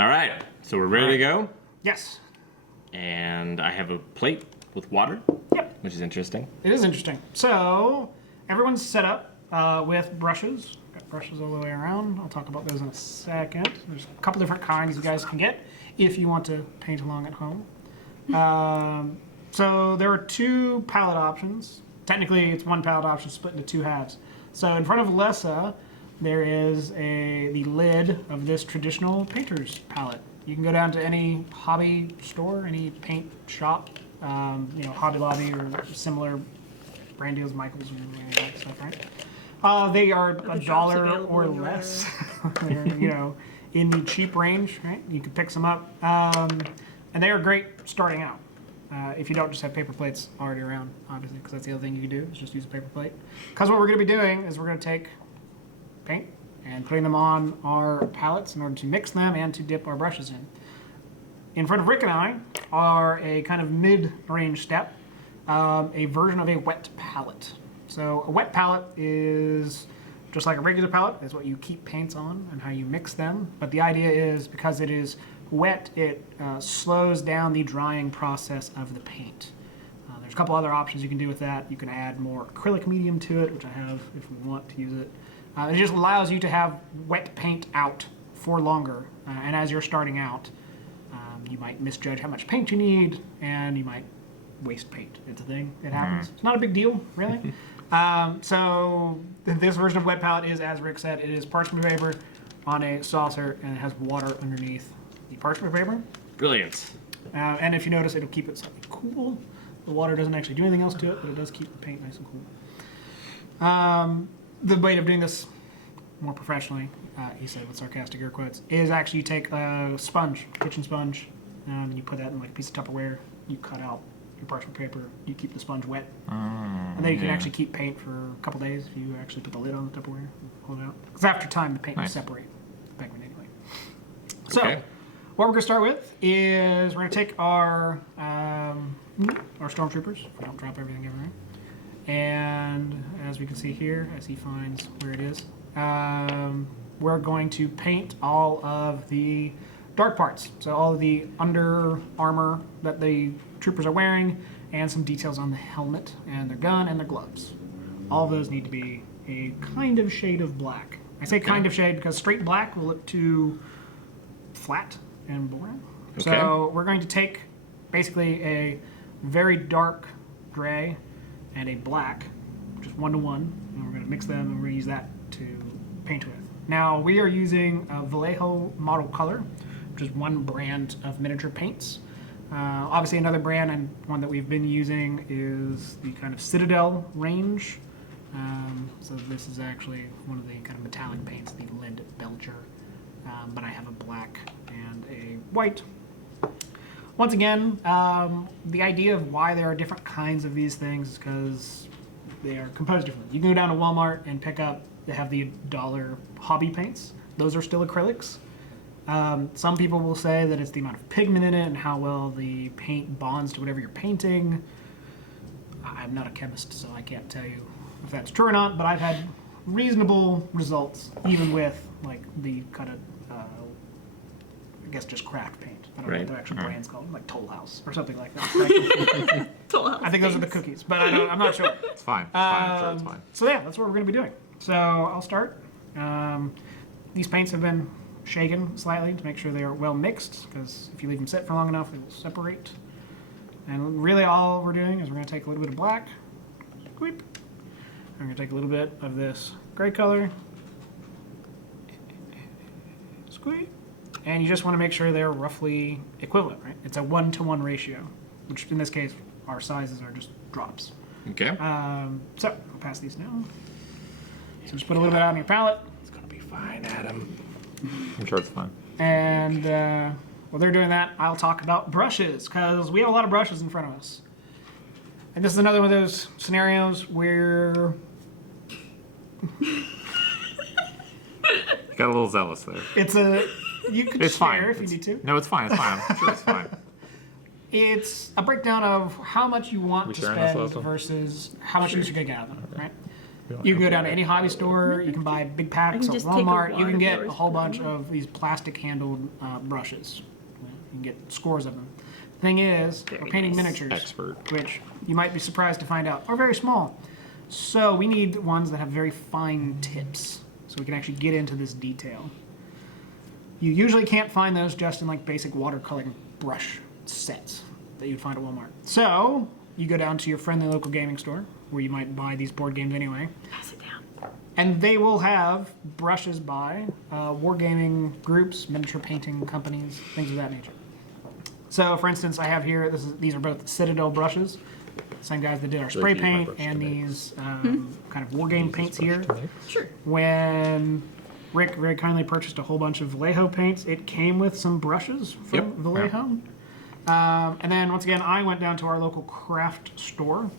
All right, so we're ready to go. Yes. And I have a plate with water. Yep. Which is interesting. It is interesting. So everyone's set up with brushes. Got brushes all the way around. I'll talk about those in a second. There's a couple different kinds you guys can get if you want to paint along at home. So there are two palette options. Technically, it's one palette option split into two halves. So in front of Lessa, there is the lid of this traditional painter's palette. You can go down to any hobby store, any paint shop, Hobby Lobby or similar brand deals, Michael's, or any of that stuff, right? They are $1 or less. They're, in the cheap range, right? You can pick some up, and they are great starting out. If you don't just have paper plates already around, obviously, because that's the other thing you can do is just use a paper plate. Because what we're going to be doing is we're going to take paint and putting them on our palettes in order to mix them and to dip our brushes in. In front of Rick and I are a kind of mid-range step, a version of a wet palette. So a wet palette is just like a regular palette. It's what you keep paints on and how you mix them. But the idea is because it is wet, it slows down the drying process of the paint. There's a couple other options you can do with that. You can add more acrylic medium to it, which I have if we want to use it. It just allows you to have wet paint out for longer. And as you're starting out, you might misjudge how much paint you need, and you might waste paint. It's a thing. It happens. It's not a big deal, really. So this version of wet palette is, as Rick said, it is parchment paper on a saucer, and it has water underneath the parchment paper. Brilliant. And if you notice, it'll keep it slightly cool. The water doesn't actually do anything else to it, but it does keep the paint nice and cool. The way of doing this more professionally, he said with sarcastic air quotes, is actually you take a sponge, kitchen sponge, and you put that in like a piece of Tupperware. You cut out your parchment paper, you keep the sponge wet, and then you can actually keep paint for a couple days if you actually put the lid on the Tupperware and pull it out. Because after time, the paint will separate the pigment anyway. So, what we're going to start with is we're going to take our stormtroopers, if we don't drop everything everywhere. And as we can see here, as he finds where it is, we're going to paint all of the dark parts. So all of the under armor that the troopers are wearing, and some details on the helmet and their gun and their gloves. All of those need to be a kind of shade of black. I say kind of shade because straight black will look too flat and boring. So we're going to take basically a very dark gray and a black, just 1-to-1, and we're going to mix them and we're going to use that to paint with. Now we are using Vallejo Model Color, which is one brand of miniature paints. Obviously another brand and one that we've been using is the kind of Citadel range. So this is actually one of the kind of metallic paints, the Lead Belcher, but I have a black and a white. Once again, the idea of why there are different kinds of these things is because they are composed differently. You can go down to Walmart and pick up, they have the $1 hobby paints. Those are still acrylics. Some people will say that it's the amount of pigment in it and how well the paint bonds to whatever you're painting. I'm not a chemist, so I can't tell you if that's true or not, but I've had reasonable results, even with like the kind of, I guess just craft paint. I don't know what the actual brand's called, like Toll House or something like that. Toll House. I think those are the cookies, but I'm not sure. It's fine. I'm sure it's fine. So yeah, that's what we're going to be doing. So I'll start. These paints have been shaken slightly to make sure they are well mixed, because if you leave them sit for long enough, they will separate. And really all we're doing is we're going to take a little bit of black, squeep. We're going to take a little bit of this gray color, squeep. And you just want to make sure they're roughly equivalent, right? It's a 1-to-1 ratio, which in this case, our sizes are just drops. Okay. So I'll pass these now. So just put a little bit out on your palette. It's going to be fine, Adam. I'm sure it's fine. And while they're doing that, I'll talk about brushes, because we have a lot of brushes in front of us. And this is another one of those scenarios where... You got a little zealous there. You could it's share fine. if you need to. No, it's fine. It's fine. I'm sure it's fine. It's a breakdown of how much you want to spend versus how much use you're going to get out of them, right? You can go down to any hobby store. You can buy big packs at just take a Walmart. You wad can of get yours, a whole put bunch them in. of these plastic-handled brushes. You can get scores of them. Thing is, we're Very painting nice. miniatures, Expert. which you might be surprised to find out are very small. So we need ones that have very fine tips, so we can actually get into this detail. You usually can't find those just in like basic watercoloring brush sets that you'd find at Walmart. So you go down to your friendly local gaming store, where you might buy these board games anyway, Pass it down. and they will have brushes by wargaming groups, miniature painting companies, things of that nature. So, for instance, I have here, these are both Citadel brushes. Same guys that did our spray use my paint brush and today. these kind of wargame paints here. Sure. When Rick very kindly purchased a whole bunch of Vallejo paints, it came with some brushes from Yep. Vallejo. And then, once again, I went down to our local craft store,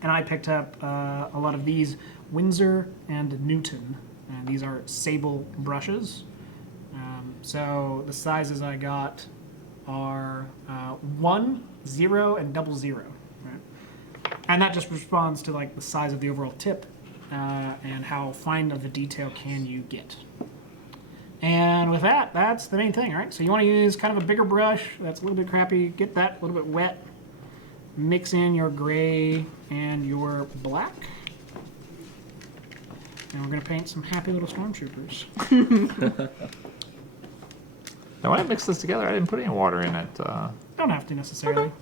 and I picked up a lot of these Windsor and Newton. And these are sable brushes. So the sizes I got are 1, 0, and 00. Right? And that just responds to like the size of the overall tip and how fine of a detail can you get. And with that, that's the main thing, right? So you want to use kind of a bigger brush that's a little bit crappy, get that a little bit wet, mix in your gray and your black. And we're going to paint some happy little stormtroopers. Now, when I mixed this together, I didn't put any water in it. Don't have to necessarily.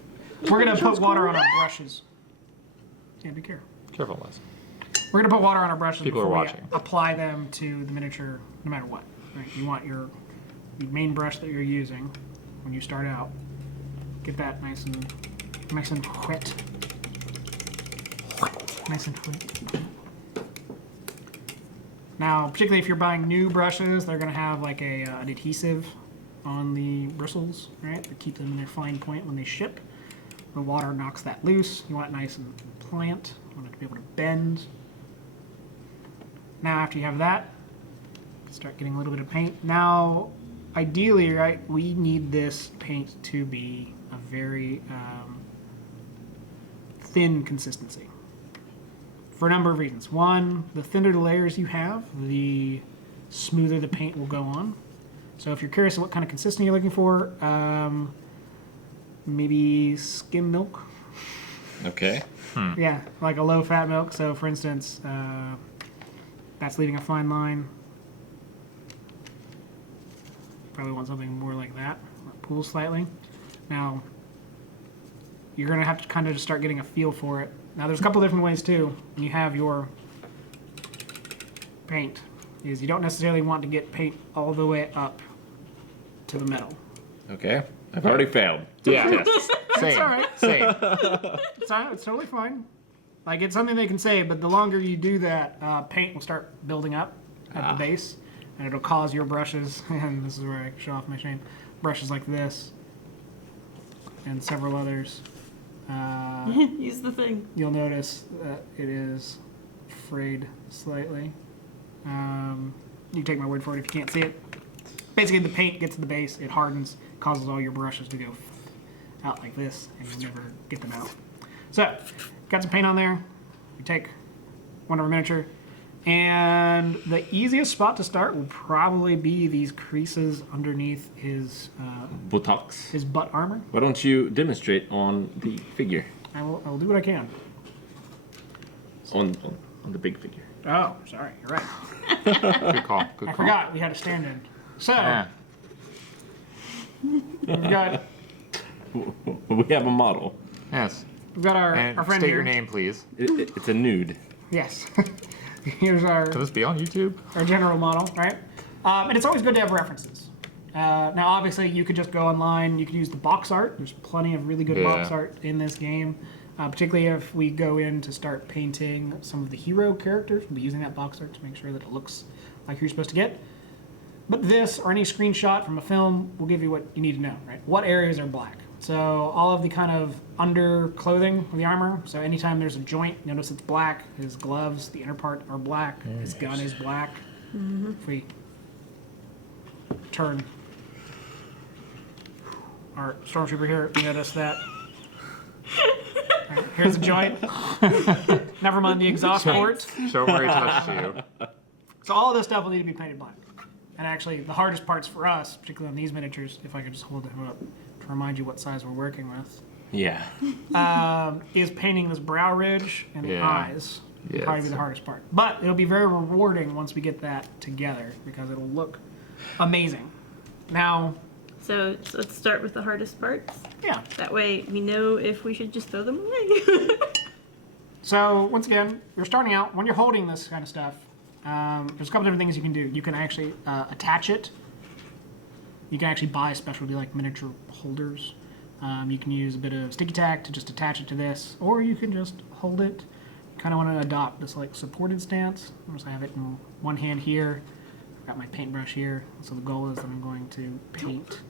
We're going to put water on our brushes. Yeah, be careful. Careful, Les. We're going to put water on our brushes People are before watching. we apply them to the miniature, no matter what. Right? You want your main brush that you're using when you start out. Get that nice and wet. Nice and wet. Now, particularly if you're buying new brushes, they're going to have like an adhesive on the bristles, right, to keep them in their fine point when they ship. The water knocks that loose. You want it nice and pliant. You want it to be able to bend. Now, after you have that, start getting a little bit of paint. Now, ideally, right, we need this paint to be a very thin consistency. For a number of reasons. One, the thinner the layers you have, the smoother the paint will go on. So if you're curious what kind of consistency you're looking for, maybe skim milk. Okay. Yeah, like a low-fat milk. So for instance, that's leaving a fine line. Probably want something more like that, or pool slightly. Now, you're going to have to kind of just start getting a feel for it. Now, there's a couple different ways, too, when you have your paint, is you don't necessarily want to get paint all the way up to the metal. Okay. I've already failed. Yeah. Same. all right. Same. It's all right, it's totally fine. Like, it's something they can say, but the longer you do that, paint will start building up at the base, and it'll cause your brushes, and this is where I show off my shame, brushes like this, and several others. Use the thing. You'll notice that it is frayed slightly. You can take my word for it if you can't see it. Basically, the paint gets to the base, it hardens, causes all your brushes to go out like this, and you'll never get them out. So, got some paint on there. We take one of our miniature, and the easiest spot to start will probably be these creases underneath his Botox. butt armor. Why don't you demonstrate on the figure? I will do what I can. On the big figure. Oh, sorry, you're right. Good call. Good I call. forgot we had a stand-in. So, Yeah. we've got We have a model. Yes. our And friend state here. your name, please. It's a nude. Yes. Here's our Can this be on YouTube? general model, right? And it's always good to have references. Now, obviously, you could just go online. You could use the box art. There's plenty of really good box Yeah. art in this game. Particularly if we go in to start painting some of the hero characters. We'll be using that box art to make sure that it looks like you're supposed to get. But this, or any screenshot from a film, will give you what you need to know, right? What areas are black? So all of the kind of under clothing of the armor. So anytime there's a joint, notice it's black. His gloves, the inner part are black. His gun is black. If we turn our stormtrooper here, you notice that Here's the joint. Never mind the exhaust port. Show where he touched you. So all of this stuff will need to be painted black. And actually, the hardest parts for us, particularly on these miniatures, if I could just hold it up to remind you what size we're working with, Yeah. is painting this brow ridge and the Yeah. eyes. Yeah, Probably be the hardest part. But it'll be very rewarding once we get that together because it'll look amazing. Now, So let's start with the hardest parts. yeah. That way we know if we should just throw them away. So once again, you're starting out, when you're holding this kind of stuff, there's a couple different things you can do. You can actually attach it. You can actually buy specialty like miniature holders. You can use a bit of sticky tack to just attach it to this, or you can just hold it. Kind of want to adopt this like supported stance. Notice I have it in one hand here. I've got my paintbrush here. So the goal is that I'm going to paint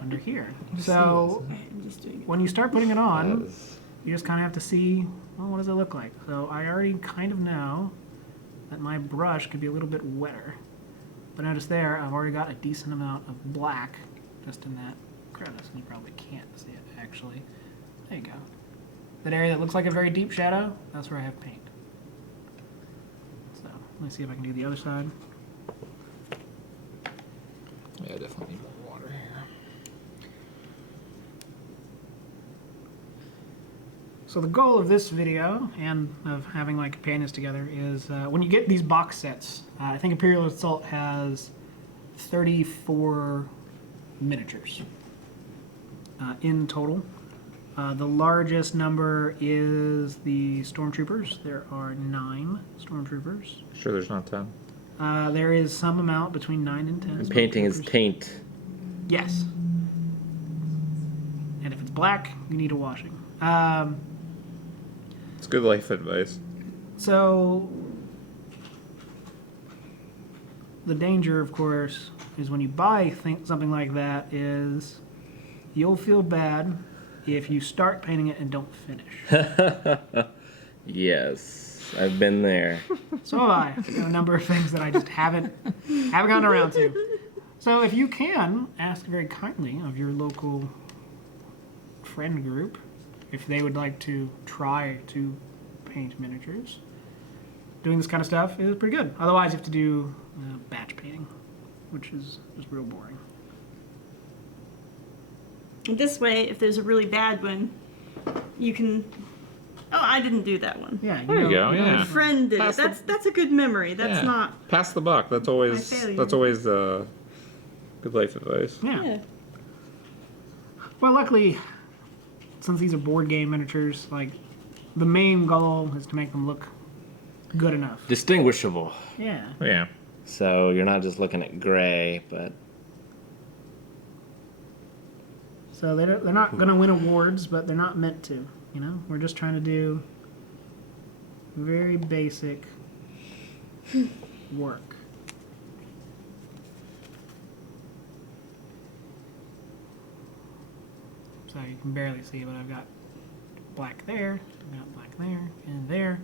under here. So I'm just doing it. when you start putting it on, you just kind of have to see, well, what does it look like? So I already kind of know that my brush could be a little bit wetter. But notice there, I've already got a decent amount of black just in that crevice. And you probably can't see it, actually. There you go. That area that looks like a very deep shadow, that's where I have paint. So let me see if I can do the other side. Yeah, definitely need more water here. So the goal of this video, and of having my companions together, is when you get these box sets, I think Imperial Assault has 34 miniatures in total. The largest number is the Stormtroopers. There are 9 Stormtroopers. Sure, there's not 10. There is some amount between 9 and 10. And painting is Stormtroopers. taint. Yes. And if it's black, you need a washing. It's good life advice. So, the danger, of course, is when you buy something like that is you'll feel bad if you start painting it and don't finish. Yes, I've been there. So have I. There are a number of things that I just haven't gotten around to. So if you can, ask very kindly of your local friend group if they would like to try to paint miniatures. Doing this kind of stuff is pretty good. Otherwise, you have to do batch painting, which is real boring. This way, if there's a really bad one, you can. Oh, I didn't do that one. Yeah, There you go, My yeah. friend did Pass it. the- That's a good memory. That's Yeah. not. Pass the buck. That's always failure. good life advice. Yeah. Yeah. Well, luckily, since these are board game miniatures, like the main goal is to make them look good enough. Distinguishable. Yeah. Yeah. So you're not just looking at gray, but So they're not going to win awards, but they're not meant to. You know, we're just trying to do very basic work. So you can barely see, but I've got black there, I've got black there, and there.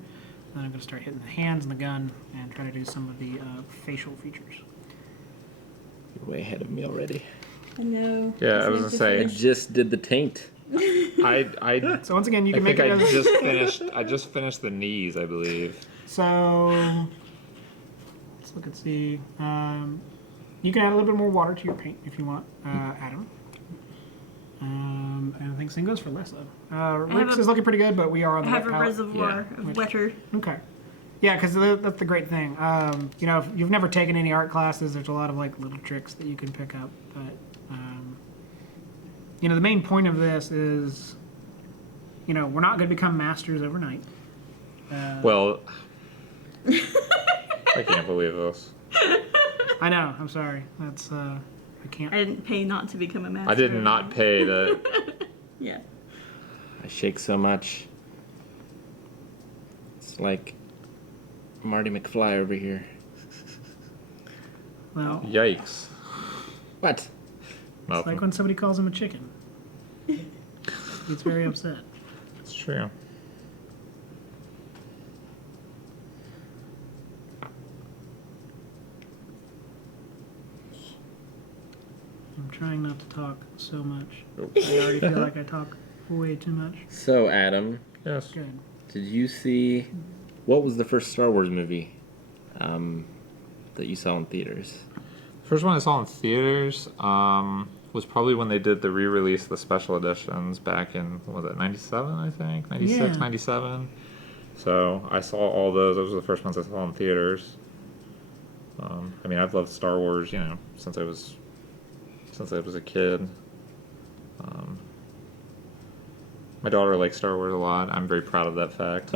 Then I'm going to start hitting the hands and the gun and try to do some of the facial features. you're way ahead of me already. I know. Yeah, I was It's gonna I say- just did the taint. I So once again, you I can make think it I as just finished. I just finished the knees, I believe. So let's look and see. You can add a little bit more water to your paint if you want, Adam. And I think same goes for Lessa. Rick's is looking pretty good, but we are on I the have wet a palette. reservoir Yeah. of wetter. Okay. Yeah, because that's the great thing. You know, if you've never taken any art classes, there's a lot of like little tricks that you can pick up. But you know, the main point of this is, you know, we're not going to become masters overnight. Well, I can't believe this. I know. I'm sorry. That's I can't. I didn't pay not to become a master. I did not pay to. Yeah. I shake so much. It's like Marty McFly over here. Well, Yikes. What? it's Nothing. like when somebody calls him a chicken. He gets very upset. It's true. I'm trying not to talk so much. Oops. I already feel like I talk way too much. So, Adam, Yes. Good. Did you see? What was the first Star Wars movie that you saw in theaters? First one I saw in theaters was probably when they did the re-release of the special editions back in, what was it, 97, I think? 96, Yeah. 97. So I saw all those. Those were the first ones I saw in theaters. I mean, I've loved Star Wars, since I was a kid. My daughter likes Star Wars a lot. I'm very proud of that fact.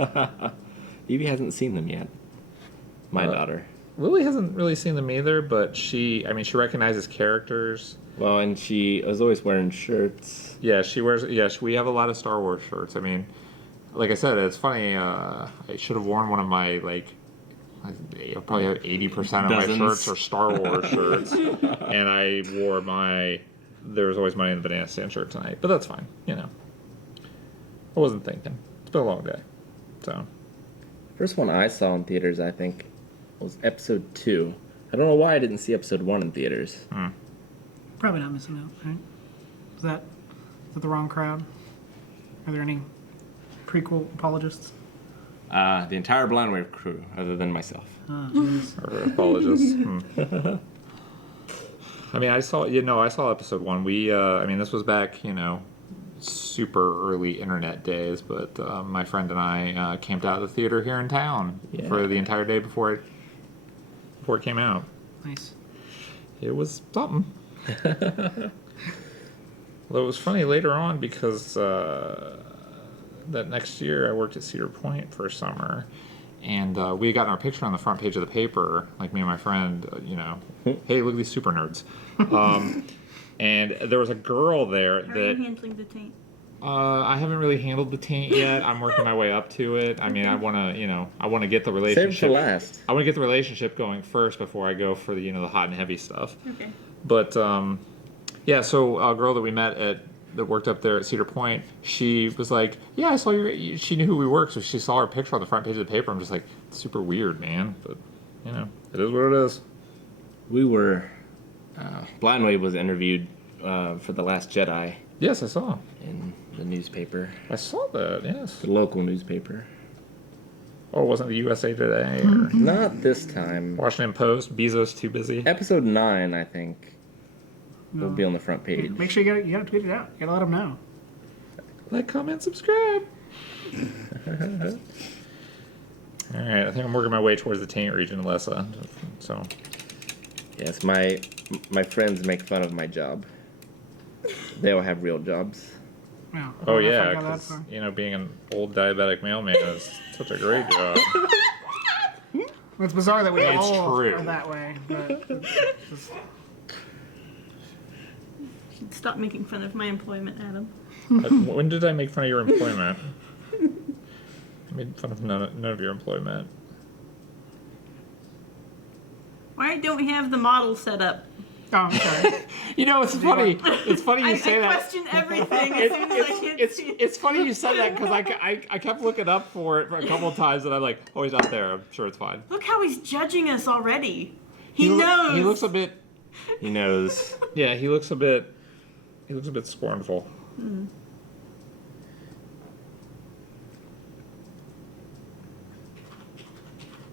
Evie hasn't seen them yet. My daughter. Lily hasn't really seen them either, but she recognizes characters. Well, and she was always wearing shirts. Yeah, she wears. Yeah, we have a lot of Star Wars shirts. I mean, like I said, it's funny. I should have worn one of my I probably have 80% of Dozens. my shirts are Star Wars shirts, and I wore my There Was Always Money in the Banana Stand shirt tonight. But that's fine. I wasn't thinking. It's been a long day, so. First one I saw in theaters, I think, was episode 2. I don't know why I didn't see episode 1 in theaters. Probably not missing out, right? Is that the wrong crowd? Are there any prequel apologists? The entire Blind Wave crew, other than myself. Oh, jeez. Or apologists. I mean, I saw episode 1. This was back, super early internet days, but my friend and I camped out at the theater here in town for the entire day before it came out. Nice. It was something. Although it was funny later on because that next year I worked at Cedar Point for a summer, and we had gotten our picture on the front page of the paper, like me and my friend, hey, look at these super nerds. And there was a girl there How are you handling the taint? I haven't really handled the taint yet. I'm working my way up to it. I mean, I want to get the relationship. Save it for last. I want to get the relationship going first before I go for the hot and heavy stuff. Okay. But so a girl that we met that worked up there at Cedar Point, she was like, yeah, I saw she knew who we were, so she saw our picture on the front page of the paper. I'm just like, it's super weird, man. But it is what it is. We were Blind Wave was interviewed for The Last Jedi Yes, I saw. in the newspaper, I saw that. Yes. the local newspaper. Oh, wasn't the USA Today or Not this time. Washington Post? Bezos too busy. Episode 9, I think, will be on the front page. Make sure you gotta tweet it out. You gotta let them know. Like, comment, subscribe. All right, I think I'm working my way towards the taint region, Alessa. So, Yes, my friends make fun of my job. They all have real jobs. Yeah. oh I don't know if I yeah, got that because far. being an old diabetic mailman is such a great job. It's bizarre that we It's all true. are that way, but it's just, Should stop making fun of my employment, Adam. When did I make fun of your employment? I made fun of none of your employment. Why don't we have the model set up? oh, I'm sorry. It's funny. It's funny you I say that. question everything as soon as I can't see it. It's funny you said that because I kept looking up for it for a couple of times and I'm like, oh, he's not there. I'm sure it's fine. Look how he's judging us already. He knows. He looks a bit. He knows. Yeah, he looks a bit scornful.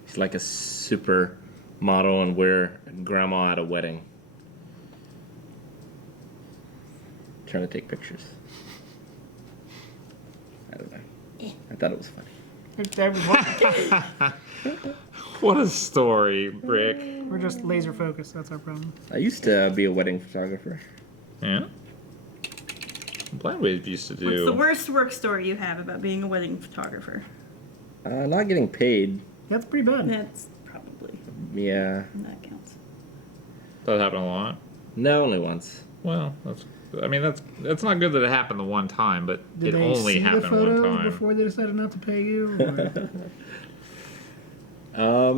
He's like a super model and wear grandma at a wedding. Trying to take pictures. I don't know. I thought it was funny. What a story, Rick. We're just laser focused. That's our problem. I used to be a wedding photographer. Yeah. Blind Wave used to do. What's the worst work story you have about being a wedding photographer? Not getting paid. That's pretty bad. That's probably Yeah. that counts. That happened a lot. No, only once. Well, that's not good that it happened the one time, but Did it they only see the happened photo one time. before they decided not to pay you? Or?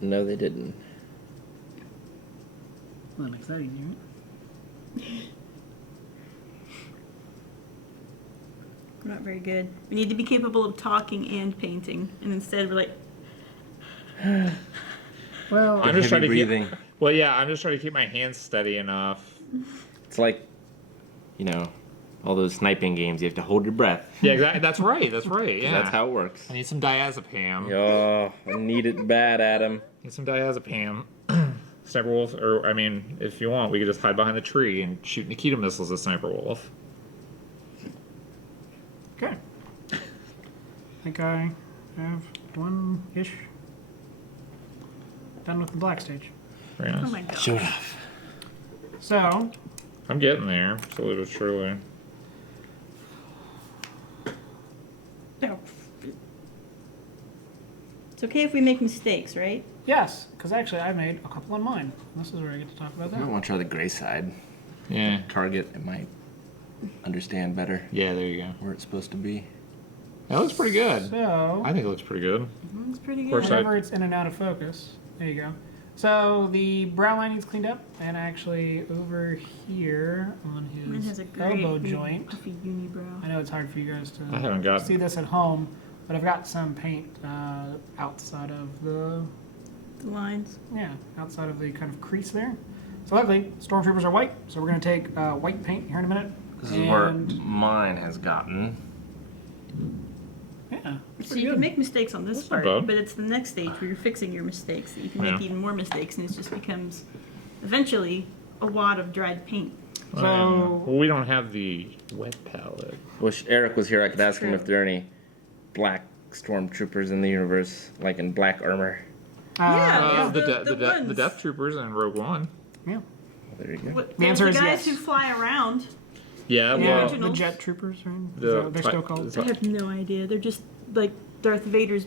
No, they didn't. Well, that makes that easier. We're not very good. We need to be capable of talking and painting, and instead we're like, Well, I'm just trying to breathing. keep. Well, yeah, I'm just trying to keep my hands steady enough It's like, all those sniping games. You have to hold your breath. Yeah, exactly. That's right. That's right. Yeah. That's how it works. I need some diazepam. Oh, I need it bad, Adam. Need some diazepam. Sniper Wolf, or I mean, if you want, we could just hide behind the tree and shoot Nikita missiles at Sniper Wolf. Okay. I think I have one-ish done with the black stage. Very nice. Oh my god. Shoot off. So, I'm getting there, slowly but surely. It's okay if we make mistakes, right? yes, because actually I made a couple on mine. This is where I get to talk about I that. want to try the gray side. Yeah. Target, it might understand better Yeah, there you go. where it's supposed to be. That looks pretty good. So, I think it looks pretty good. It's pretty good. course, whenever it's in and out of focus, there you go. So the brow lining's cleaned up, and actually over here on Mine his has a great elbow big joint. puffy unibrow. I know it's hard for you guys I to haven't got. see this at home, but I've got some paint outside of the The lines. outside of the kind of crease there. So luckily, stormtroopers are white, so we're going to take white paint here in a minute. This is where mine has gotten. Yeah, it's So pretty you good. can make mistakes on this not part, bad. but it's the next stage where you're fixing your mistakes that you can make Yeah. even more mistakes, and it just becomes eventually a wad of dried paint. So- well, we don't have the wet palette. Wish Eric was here. I could ask him true. if there are any black stormtroopers in the universe, like in black armor. Yeah. The ones. Death Troopers in Rogue One. Yeah. There you go. What, The answer the is guys yes. who fly around. Yeah, Yeah, well, the Originals. jet troopers, right? Is The that what they're ti- still called? the I have no idea. They're just like Darth Vader's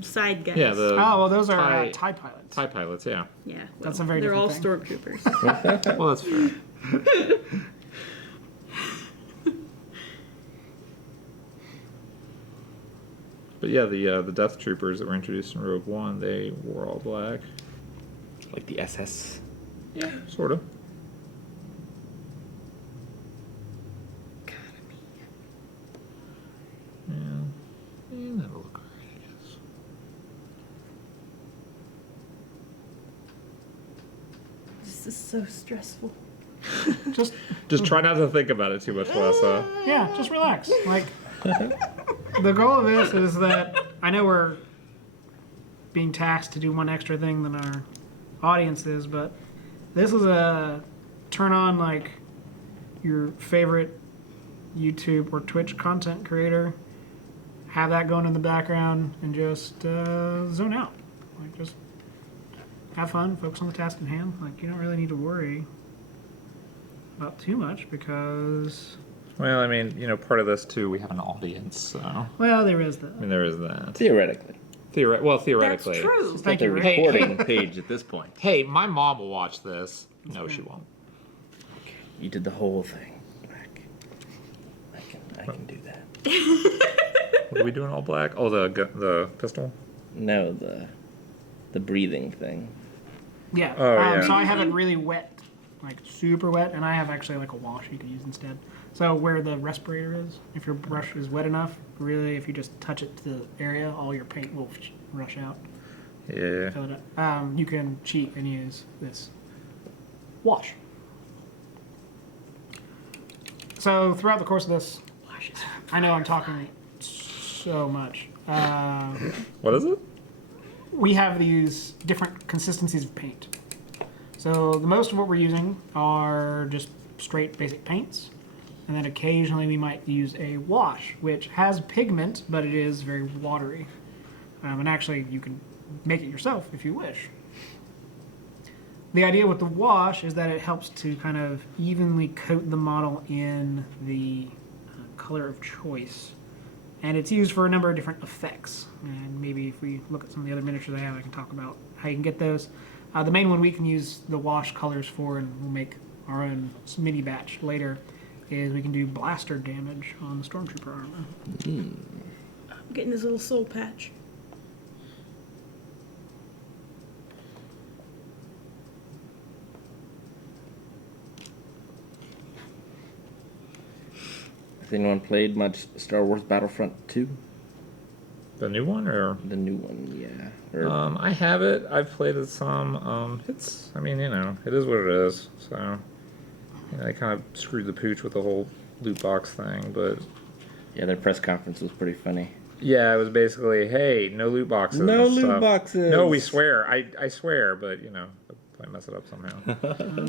side guys. yeah, the Oh, well, those are TIE- TIE pilots. TIE pilots. Yeah. Yeah, well, That's a very they're all different stormtroopers. Well, that's fair. But yeah, the Death Troopers that were introduced in Rogue One, they wore all black. Like the SS. Yeah, sort of. Yeah, and that'll look alright, I guess. This is so stressful. Just Try not to think about it too much, Wes. yeah, just relax. Like the goal of this is that I know we're being tasked to do one extra thing than our audience is, but this is a turn on like your favorite YouTube or Twitch content creator. Have that going in the background and just zone out. Like just have fun, focus on the task in hand. Like you don't really need to worry about too much because Well, I mean, part of this too, we have an audience, so I well there is that. mean, there is that. Theoretically. Theoretically. That's true. Thank The you. Rick. Hey. recording page at this point. Hey, my mom will watch this. No, she won't. You did the whole thing. I can do that. What are we doing all black? Oh, the pistol? No, the breathing thing. Yeah. Oh, yeah. So I have it really wet, like super wet, and I have actually like a wash you could use instead. So where the respirator is, if your brush is wet enough, really, if you just touch it to the area, all your paint will rush out. Yeah. Fill it up. You can cheat and use this wash. So throughout the course of this, I know I'm talking so much. What is it? We have these different consistencies of paint. So the most of what we're using are just straight basic paints. And then occasionally we might use a wash, which has pigment, but it is very watery. And actually you can make it yourself if you wish. The idea with the wash is that it helps to kind of evenly coat the model in the color of choice. And it's used for a number of different effects. And maybe if we look at some of the other miniatures I have, I can talk about how you can get those. The main one we can use the wash colors for, and we'll make our own mini batch later, is we can do blaster damage on the Stormtrooper armor. I'm getting this little soul patch. Has anyone played much Star Wars Battlefront 2? The new one, or? The new one, yeah. Or, I have it. I've played it some. It is what it is. So, they kind of screwed the pooch with the whole loot box thing, but Yeah, their press conference was pretty funny. yeah, it was basically, hey, no loot boxes. No and loot stuff. boxes. No, we swear. I swear, but you know, I mess it up somehow.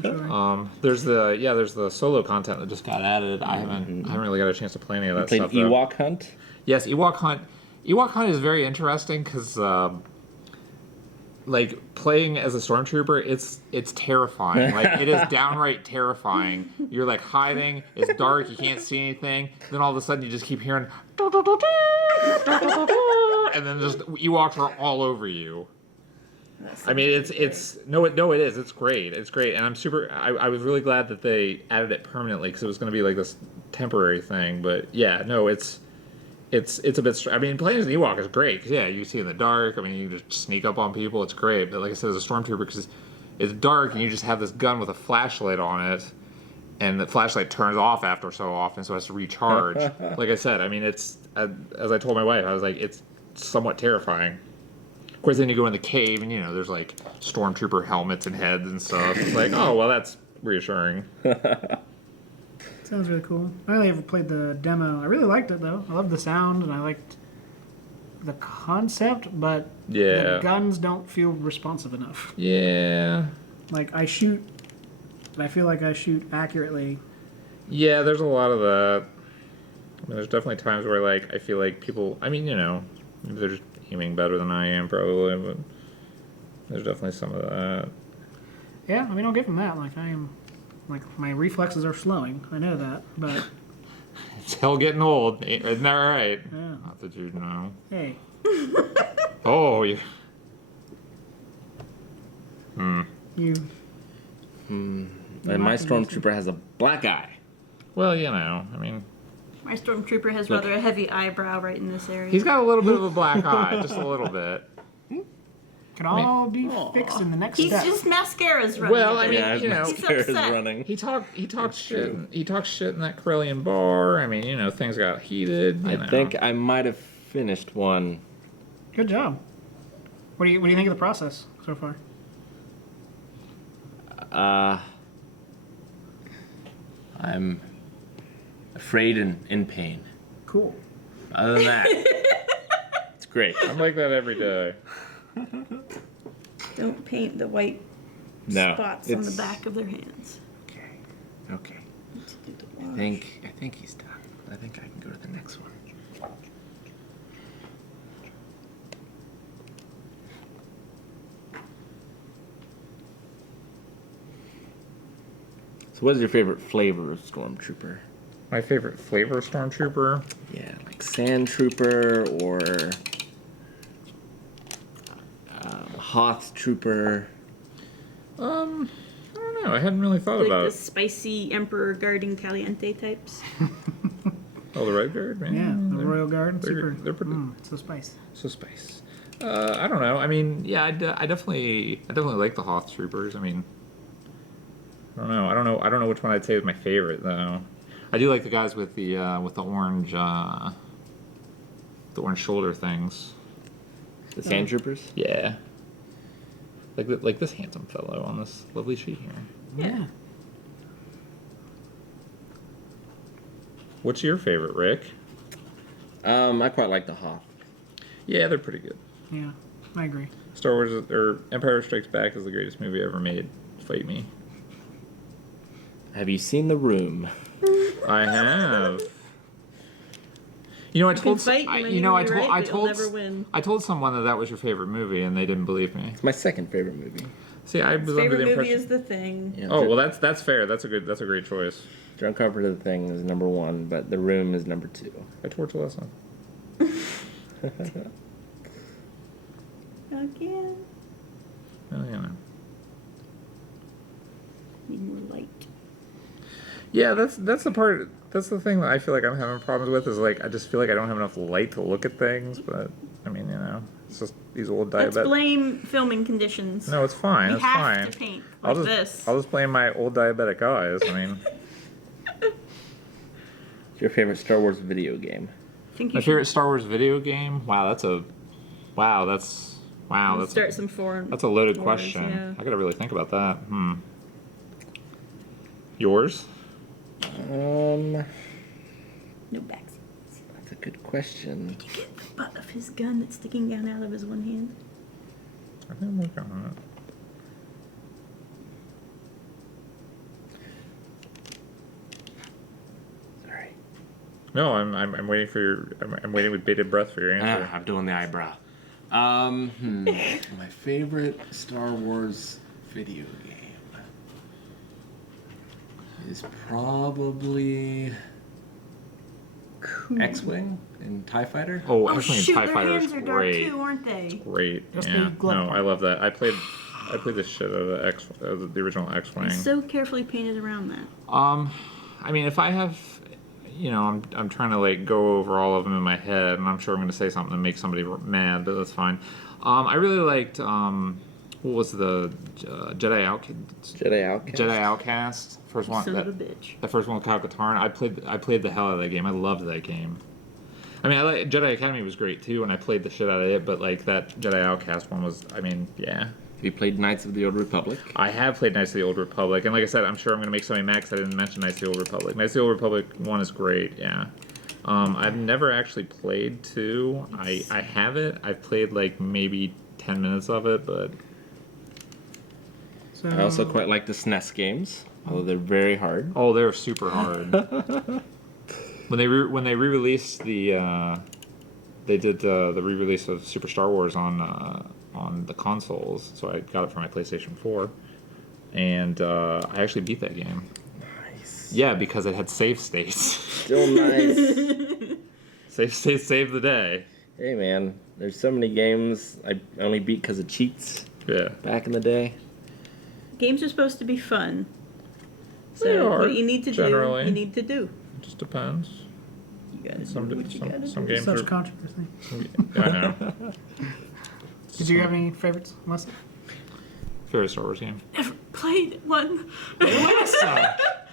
Sure. There's the solo content that just got added. I haven't really got a chance to play any of that Played stuff. Though. Ewok Hunt. Yes, Ewok Hunt. Ewok Hunt is very interesting because, like, playing as a stormtrooper, it's terrifying. Like, it is downright terrifying. You're like hiding. It's dark. You can't see anything. Then all of a sudden, you just keep hearing, and then just Ewoks are all over you. I mean, it is. It's great. It's great, and I'm super. I was really glad that they added it permanently because it was going to be like this temporary thing. But yeah, no, it's a bit. I mean, playing as an Ewok is great because yeah, you see in the dark. I mean, you just sneak up on people. It's great. But like I said, as a stormtrooper, because it's dark and you just have this gun with a flashlight on it, and the flashlight turns off after so often, so it has to recharge. Like I said, I mean, it's as I told my wife, I was like, it's somewhat terrifying. Of course, then you go in the cave and you know there's like stormtrooper helmets and heads and stuff. It's like, oh well, that's reassuring. Sounds really cool. I only ever played the demo. I really liked it though. I loved the sound and I liked the concept, but Yeah. the guns don't feel responsive enough. Yeah. Like I shoot, but I feel like I shoot accurately. Yeah, there's a lot of that. I mean, there's definitely times where like I feel like people. I mean, you know, they're just aiming better than I am probably, but there's definitely some of that. Yeah, I mean I'll give them that. Like I am, like my reflexes are slowing. I know that, but It's hell getting old, isn't that right? yeah. Not that you know. Hey, Oh, you. you. And my stormtrooper has a black eye. Well, you know, I mean, My stormtrooper has rather a heavy eyebrow right in this area. he's got a little bit of a black eye, just a little bit. Can all be fixed in the next He's step. just mascara's running. Well, I mean, Yeah, you know, He's Sarah's upset. running. he talked shit. He talked shit in that Corellian bar. I mean, you know, things got heated. You know. I think I might have finished one. Good job. What do you think of the process so far? I'm afraid and in pain. Cool. Other than that, it's great. I'm like that every day. Don't paint the white No, spots on the it's- back of their hands. Okay. I think he's done. I think I can go to the next one. So, what is your favorite flavor of stormtrooper? My favorite flavor of Stormtrooper. Yeah, like sand trooper or Hoth trooper. I don't know. I hadn't really thought Like about the it. spicy Emperor Guarding Caliente types. Oh, the Red Guard, man. Yeah, the Royal Guard. they're- Super. they're pretty- So spicy. So space. I don't know. I mean, yeah, I definitely like the Hoth troopers. I mean, I don't know. I don't know which one I'd say is my favorite though. I do like the guys with the orange shoulder things. The sand troopers? Yeah. Like this handsome fellow on this lovely sheet here. Yeah. What's your favorite, Rick? I quite like the Hoth. Yeah, they're pretty good. Yeah, I agree. Star Wars or Empire Strikes Back is the greatest movie ever made. Fight me. Have you seen The Room? I have. You know, I told fight I, when you you know know I you're told right, I but you'll told never win. I told someone that was your favorite movie, and they didn't believe me. It's my second favorite movie. See, I was under Favorite the movie impression. is The Thing. Yeah, Oh well, that's fair. That's a great choice. Drunk Carpenter the Thing is number 1, but The Room is number 2. I torch a lesson. Again. Well, you know. Need more light. Yeah, that's the part. That's the thing that I feel like I'm having problems with. Is like I just feel like I don't have enough light to look at things. But I mean, you know, it's just these old Let's diabetic. blame filming conditions. No, it's fine. we It's have fine. to paint I'll like just this. I'll just blame my old diabetic eyes. I mean, What's your favorite Star Wars video game? I think you my should favorite Star Wars video game. Wow, that's start some foreign. That's a loaded wars, question. yeah. I gotta really think about that. Yours? No backseat. That's a good question. Did you get the butt of his gun that's sticking down out of his one hand? I think I'm working on it. Sorry. No, I'm waiting for your. I'm waiting with bated breath for your answer. I'm doing the eyebrow. My favorite Star Wars video game is probably X-Wing and TIE Fighter. Oh, Oh X-Wing and shoot, TIE their Fighter hands is are dark great. too, aren't they? Great. Just Yeah. the glove No, part. I love that. I played the shit out of the original X-Wing. It's so carefully painted around that. I mean, if I have, I'm trying to like go over all of them in my head, and I'm sure I'm going to say something to make somebody mad, but that's fine. I really liked what was the Jedi Outcast. Jedi Outcast first one. Son of a bitch. The first one with Kyle Katarn. I played the hell out of that game. I loved that game. I mean, Jedi Academy was great too, and I played the shit out of it. But like that Jedi Outcast one was, I mean, yeah. We played Knights of the Old Republic. I have played Knights of the Old Republic, and like I said, I'm sure I'm going to make somebody mad because I didn't mention Knights of the Old Republic. Knights of the Old Republic 1 is great, yeah. I've never actually played 2. I have it. I've played like maybe 10 minutes of it, but... So, I also quite like the SNES games, although they're very hard. Oh, they're super hard. When they re-released they did the re-release of Super Star Wars on the consoles, so I got it for my PlayStation 4, and I actually beat that game. Nice. Yeah, because it had save states. Still nice. Save states saved the day. Hey man, there's so many games I only beat because of cheats Yeah. back in the day. Games are supposed to be fun. They So are, what you need to generally. do, you need to do. It just depends. You gotta Some do what you gotta some do. games such are. controversy. I know. Did you have any favorites, Melissa? Favorite Star Wars game. Never played one.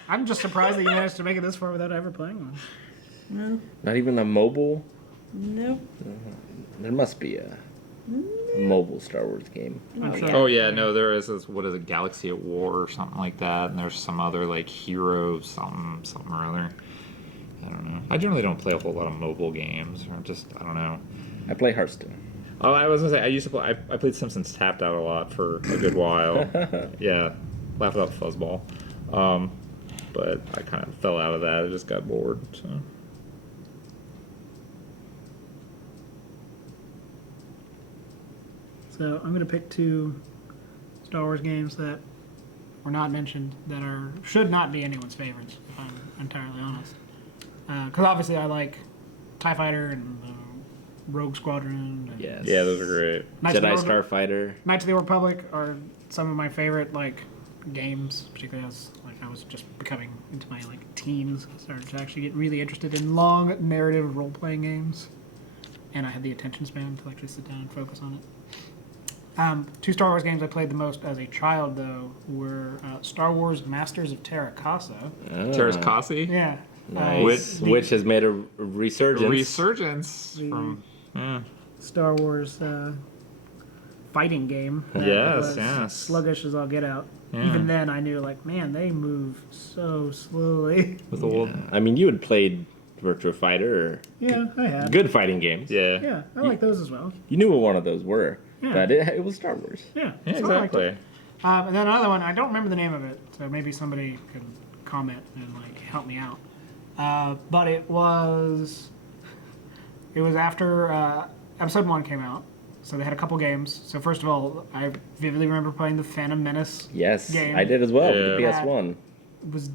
I'm just surprised that you managed to make it this far without ever playing one. No. Not even a mobile. Nope. There must be a mobile Star Wars game. I'm sure. Oh yeah, no, there is this, what is it, Galaxy at War or something like that, and there's some other like Hero something or other. I don't know. I generally don't play a whole lot of mobile games, or just I don't know. I play Hearthstone. Oh, I was gonna say I used to play. I played Simpsons Tapped Out a lot for a good while. Yeah, laugh about fuzzball. But I kind of fell out of that. I just got bored. So. So I'm gonna pick 2 Star Wars games that were not mentioned that should not be anyone's favorites, if I'm entirely honest. Because obviously I like TIE Fighter and Rogue Squadron. And Yes. Yeah, those are great. Knights of the Jedi Old- Starfighter. Knights of the Old Republic are some of my favorite games, particularly as I was just becoming into my teens. I started to actually get really interested in long narrative role playing games, and I had the attention span to actually sit down and focus on it. 2 Star Wars games I played the most as a child, though, were Star Wars Masters of Terra Casa. Terrace Kasi. Yeah. Nice. Which has made a resurgence. Resurgence from. Yeah. Star Wars fighting game. that Yes, was yes. Sluggish as all get out. Yeah. Even then, I knew, man, they move so slowly. With the old. I mean, you had played Virtua Fighter or Yeah, I had. good fighting games. Yeah. Yeah, I like those as well. You knew what one of those were, Yeah. but it was Star Wars. Yeah, Yeah, so I liked it. exactly. And then another one, I don't remember the name of it, so maybe somebody can comment and help me out. But it was after episode 1 came out, so they had a couple games. So first of all, I vividly remember playing the Phantom Menace. Yes, Game. I did as well with the Yeah. PS1. It was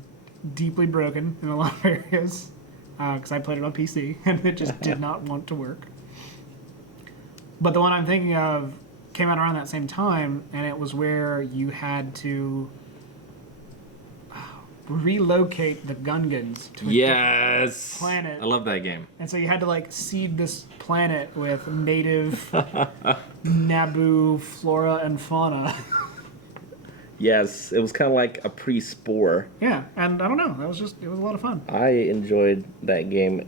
deeply broken in a lot of areas because I played it on PC and it just did not want to work. But the one I'm thinking of came out around that same time, and it was where you had to relocate the Gungans to a different Yes, planet. I love that game. And so you had to seed this planet with native Naboo flora and fauna. Yes, it was kind of like a pre-Spore. Yeah, and I don't know, it was a lot of fun. I enjoyed that game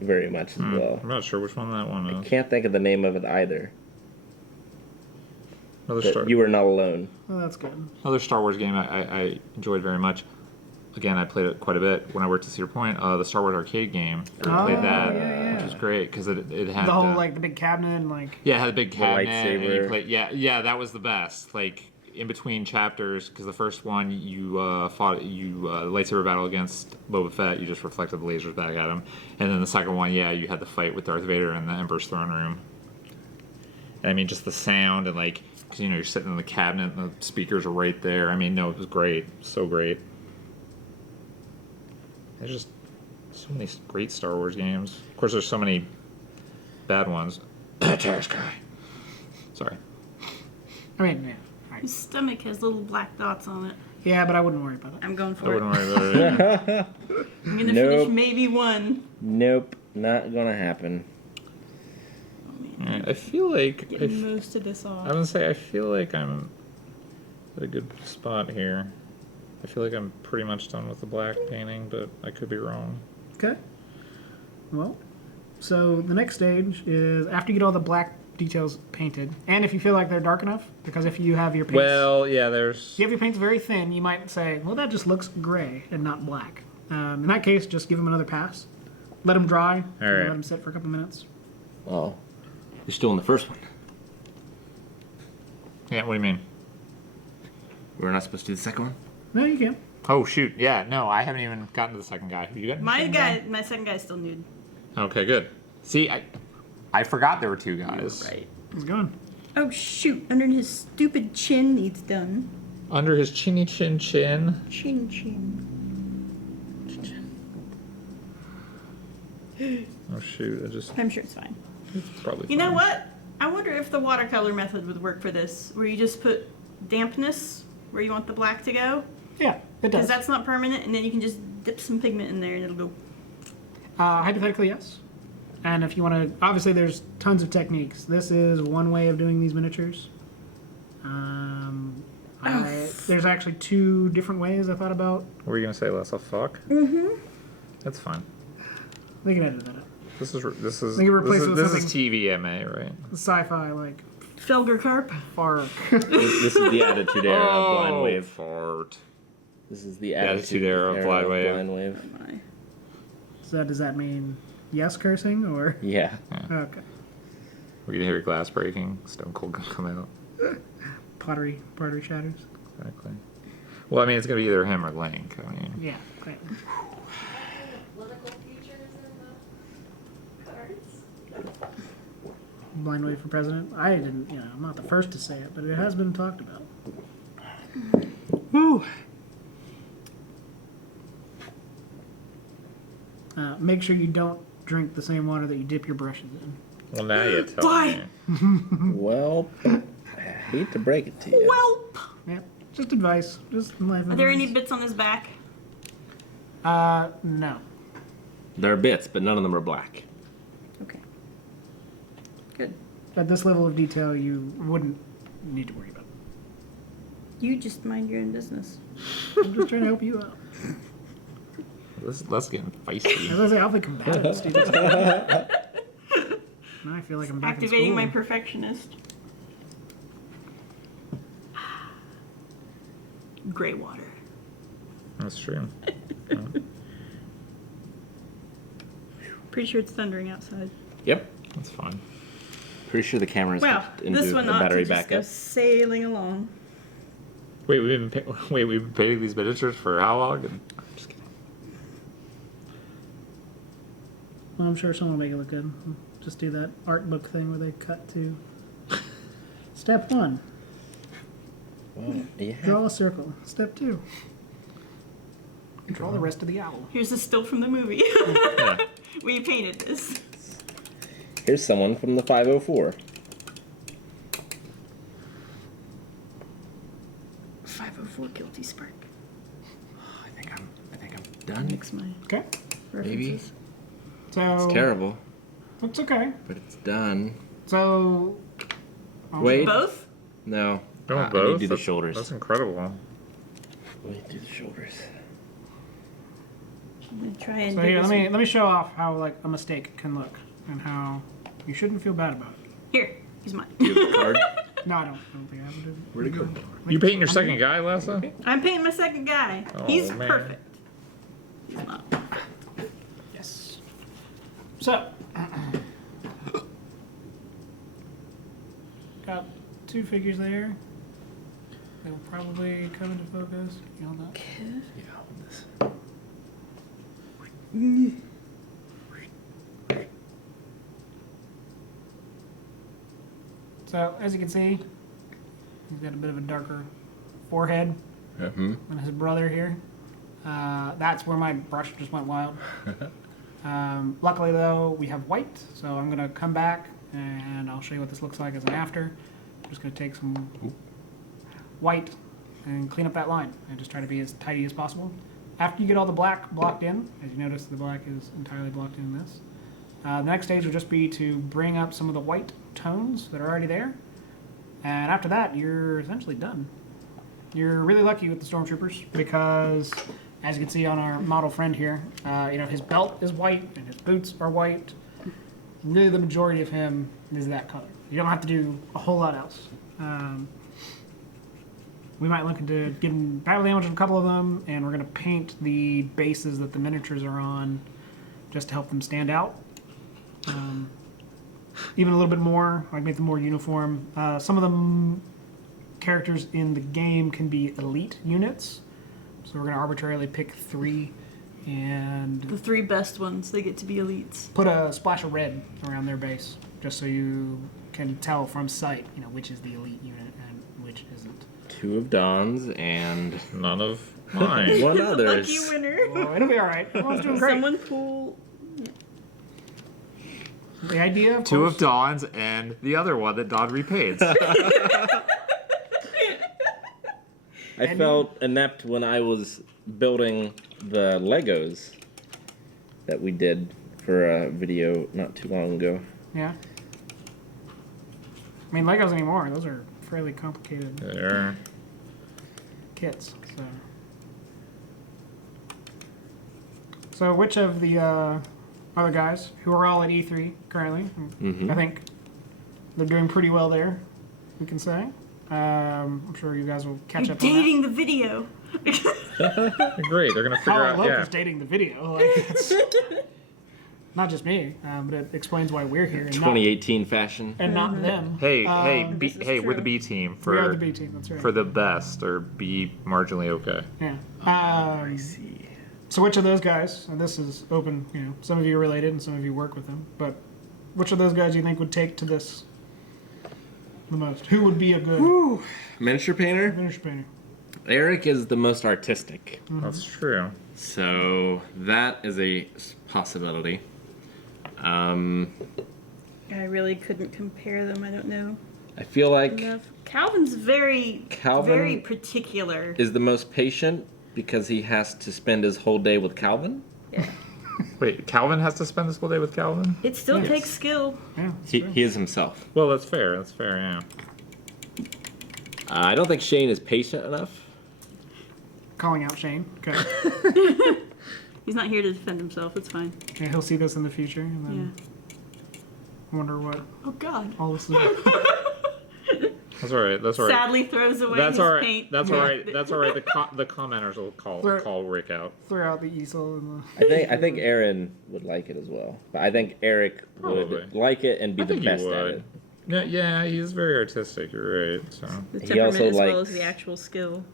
very much as well. I'm not sure which one that one is. Can't think of the name of it either. Another But Star, you were not alone. Well, that's good. another Star Wars game I enjoyed very much. again, I played it quite a bit when I worked at Cedar Point. The Star Wars arcade game. I played that, which was great because it had The whole like the big cabinet and like. yeah, it had a big cabinet. And you lightsaber. played, yeah, that was the best. Like in between chapters, because the first one you fought lightsaber battle against Boba Fett. You just reflected the lasers back at him, and then the second one, yeah, you had the fight with Darth Vader in the Emperor's throne room. And I mean, just the sound and like, 'cause, you know, you're sitting in the cabinet and the speakers are right there. I mean, no, it was great, so great. There's just so many great Star Wars games. Of course, there's so many bad ones. Task guy. Sorry. I mean, yeah. Right. His stomach has little black dots on it. Yeah, but I wouldn't worry about it. I'm going I for it. wouldn't worry about it. I'm gonna Nope. finish maybe one. Nope, not gonna happen. Oh, man. Alright, I feel like Getting most of this I'm off. gonna say I feel like I'm at a good spot here. I feel like I'm pretty much done with the black painting, but I could be wrong. Okay. Well, so the next stage is after you get all the black details painted, and if you feel like they're dark enough, because if you have your paints, Well, yeah, there's. if you have your paints very thin, you might say, well, that just looks gray and not black. In that case, just give them another pass. Let them dry. All right. Let them sit for a couple minutes. Oh, you're still in the first one. Yeah, what do you mean? We're not supposed to do the second one? No, you can. Oh shoot, yeah, no, I haven't even gotten to the second guy. Have you gotten? My guy, my second guy is still nude. Okay, good. See, I forgot there were two guys. Right. It's going. Oh shoot! Under his stupid chin needs done. Under his chinny chin chin. Chin chin. Oh shoot, I just I'm sure it's fine. probably. You know fine. what? I wonder if the watercolor method would work for this, where you just put dampness where you want the black to go, Yeah, it because does. that's not permanent, and then you can just dip some pigment in there and it'll go. Hypothetically, yes. And if you want to, obviously, there's tons of techniques. This is one way of doing these miniatures. There's actually two different ways I thought about. What were you gonna say, Lessa? Fuck. Mm-hmm. That's fine. We can edit that out. This is We can replace it with this is something- TVMA, right? Sci-fi, like, Felger far. This is the Attitude Era of Blind Wave. fart. This is the Attitude Era of Blind Wave. Blind Wave. So does that mean yes cursing or? Yeah. Okay. We can hear glass breaking. Stone Cold gonna come out. Pottery shatters. Exactly. Well, I mean, it's gonna be either him or Link. I mean, Yeah. Great. Political features in the cards. Blind wave for president. I didn't, I'm not the first to say it, but it has been talked about. Woo! Make sure you don't drink the same water that you dip your brushes in. well, now you tell Why? me. Well, I hate to break it to you. Welp. Yeah, just advice. Just life Are there any advice. bits on his back? No. There are bits, but none of them are black. Okay. Good. At this level of detail, you wouldn't need to worry about it. You just mind your own business. I'm just trying to help you out. Let's get feisty. As I say, I'll be combative, students. Now I feel like I'm back Activating in my school. perfectionist. Gray water. That's true. Pretty sure it's thundering outside. Yep. That's fine. Pretty sure the camera's Wow, hooked into this one the ought battery to just go backup. sailing along. Wait, we've been painting these miniatures for how long? I'm just kidding. Well, I'm sure someone will make it look good. Just do that art book thing where they cut to step 1. Well, yeah. Draw a circle. Step 2. Draw the rest of the owl. Here's a still from the movie. Yeah. We painted this. Here's someone from the 504. 504 Guilty Spark. I think I'm done. Mix my Okay. Maybe. references. So It's terrible, it's okay. but it's done. So Wait. Both? No. Don't I need both. to do the That's- shoulders. That's incredible. Let me do the shoulders. I'm gonna try and So do here, this let one. me show off how like a mistake can look and how you shouldn't feel bad about it. Here, here's mine. Do you have the card? No, I don't think I have to do it. Where'd it go? You painting your second guy, Lessa? I'm painting my second guy. Oh, He's man. perfect. He's not. Yes. So, got 2 figures there. They'll probably come into focus. You know that? So, as you can see, he's got a bit of a darker forehead than his brother here. That's where my brush just went wild. Luckily, though, we have white, so I'm going to come back and I'll show you what this looks like as an after. I'm just going to take some white and clean up that line and just try to be as tidy as possible. After you get all the black blocked in, as you notice, the black is entirely blocked in this. The next stage will just be to bring up some of the white tones that are already there. And after that, you're essentially done. You're really lucky with the Stormtroopers because, as you can see on our model friend here, his belt is white and his boots are white. Really, the majority of him is that color. You don't have to do a whole lot else. We might look into getting battle damage on a couple of them, and we're going to paint the bases that the miniatures are on just to help them stand out. Even a little bit more, like make them more uniform. Some of the characters in the game can be elite units, so we're going to arbitrarily pick 3 and The 3 best ones, they get to be elites. put a splash of red around their base, just so you can tell from sight, which is the elite unit and which isn't. 2 of Dawn's and None of mine. 1 other's. Lucky winner. Oh, it'll be all right. Everyone's doing great. Someone pull. The idea, of 2 course, of Dawn's and the other one that Dawn repaints. I felt inept when I was building the Legos that we did for a video not too long ago. Yeah. I mean, Legos anymore. Those are fairly complicated There. kits. So which of the other guys, who are all at E3 currently, I think they're doing pretty well there, we can say. I'm sure you guys will catch You're up on dating the video. Great. They're gonna that. figure Paula out. Lopez Yeah. dating the video. Like, it's not just me, but it explains why we're here and 2018 fashion. not them. Hey, this is we're the true. B team We are for the B team. That's right. for the best or be marginally okay. Yeah. I see. So which of those guys, and this is open, some of you are related and some of you work with them, but which of those guys do you think would take to this the most? Who would be a good Miniature painter? finish painter? Eric is the most artistic. That's true. So that is a possibility. I really couldn't compare them. I don't know I feel like enough. Calvin's very Calvin particular. is the most patient because he has to spend his whole day with Calvin. Yeah. Wait, Calvin has to spend this whole day with Calvin? It still Yes. takes skill. Yeah, that's He, true. he is himself. Well, that's fair. That's fair. Yeah. I don't think Shane is patient enough. Calling out Shane. Okay. He's not here to defend himself. It's fine. Yeah, he'll see this in the future and Yeah. then wonder what Oh God. all this is about. That's all right. That's all right. Sadly throws away That's his all right. paint. That's all right. That's all right. The commenters will Right. call Rick out. Throw out the easel and I think Aaron would like it as well. But I think Eric Probably. would like it and be I the think he best at would. it. Yeah, he's very artistic. You're right. So The He temperament also as well as likes- the actual skill.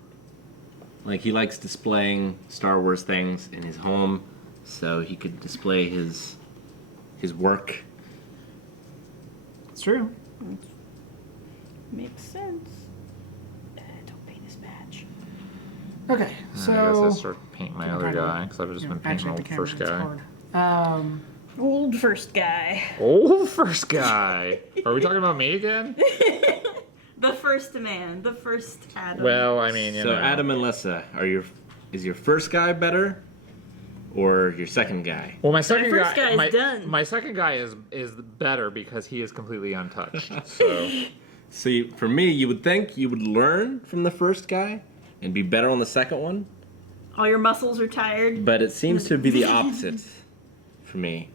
Like he likes displaying Star Wars things in his home, so he could display his work. it's true. Makes sense. Don't paint his badge. Okay, I guess so I start painting my other guy because I've just been painting actually, old the camera, first it's guy. hard. Old first guy. Old first guy. Are we talking about me again? The first man. The first Adam. Well, I mean, you So know. Adam and Lissa, is your first guy better, or your second guy? Well, my second first guy, guy's my, done. my second guy is better because he is completely untouched. So See, for me, you would think you would learn from the first guy and be better on the second one, All your muscles are tired. but it seems to be the opposite for me.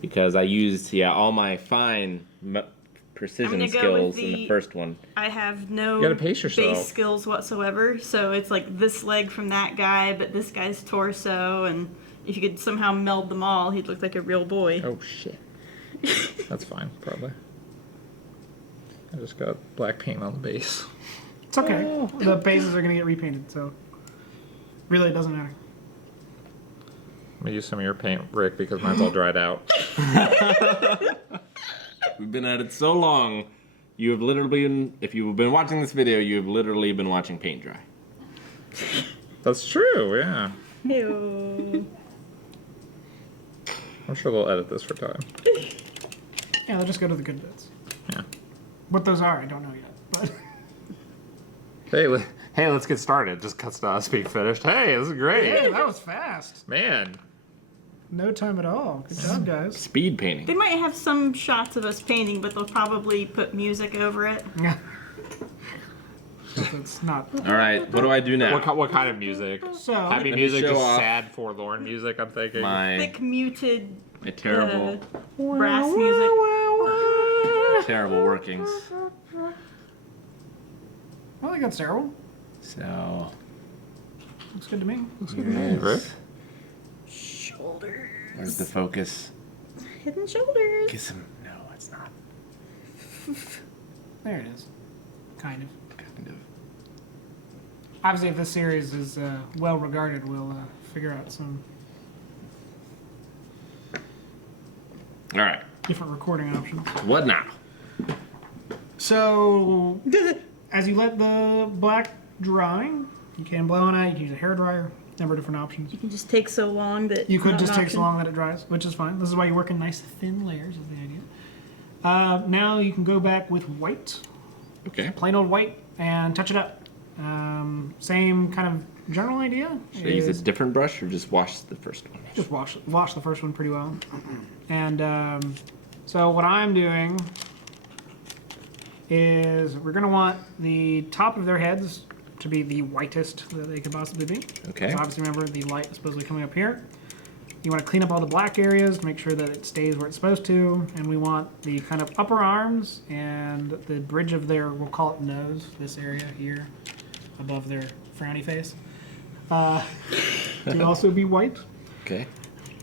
Because I used, all my fine precision I'm gonna go with skills in the the- first one. I have no You gotta pace yourself. base skills whatsoever, so it's like this leg from that guy, but this guy's torso, and if you could somehow meld them all, he'd look like a real boy. Oh shit. That's fine, probably. I just got black paint on the base. It's okay. The bases are going to get repainted, so really it doesn't matter. I'm gonna use some of your paint, Rick, because mine's all dried out. We've been at it so long. You have literally been, if you've been watching this video, you have literally been watching paint dry. That's true, yeah. Ew. I'm sure they'll edit this for time. Yeah, they'll just go to the good bits. Yeah. What those are, I don't know yet. But Hey, let's get started. Just cuts to us being finished. Hey, this is great. hey, that was fast. Man. No time at all. Good job, guys. Speed painting. They might have some shots of us painting, but they'll probably put music over it. Yeah. It's not. All right, what do I do now? What kind of music? So, Happy Let me music, show just off. sad, forlorn music, I'm thinking. Thick, muted, My terrible, brass music. terrible workings. I think that's terrible. So, Looks good to me. Hey, Rick. Shoulders. where's the focus? Hidden shoulders. Kiss him. No, it's not. There it is. Kind of. Kind of. Obviously, if this series is well regarded, we'll figure out some All right, different recording options. what now? So, as you let the black dry, you can blow on it. You can use a hairdryer. Number of different options. You can just take so long that You could not just an take so option. long that it dries, which is fine. This is why you work in nice thin layers, is the idea. Now you can go back with white, Okay. plain old white, and touch it up. Same kind of general idea. Should I use is a different brush or just wash the first one? just wash the first one pretty well. And so what I'm doing is we're going to want the top of their heads to be the whitest that they could possibly be. Okay. So obviously remember the light is supposedly coming up here. You want to clean up all the black areas to make sure that it stays where it's supposed to. And we want the kind of upper arms and the bridge of their, we'll call it nose, this area here above their frowny face, to also be white. Okay.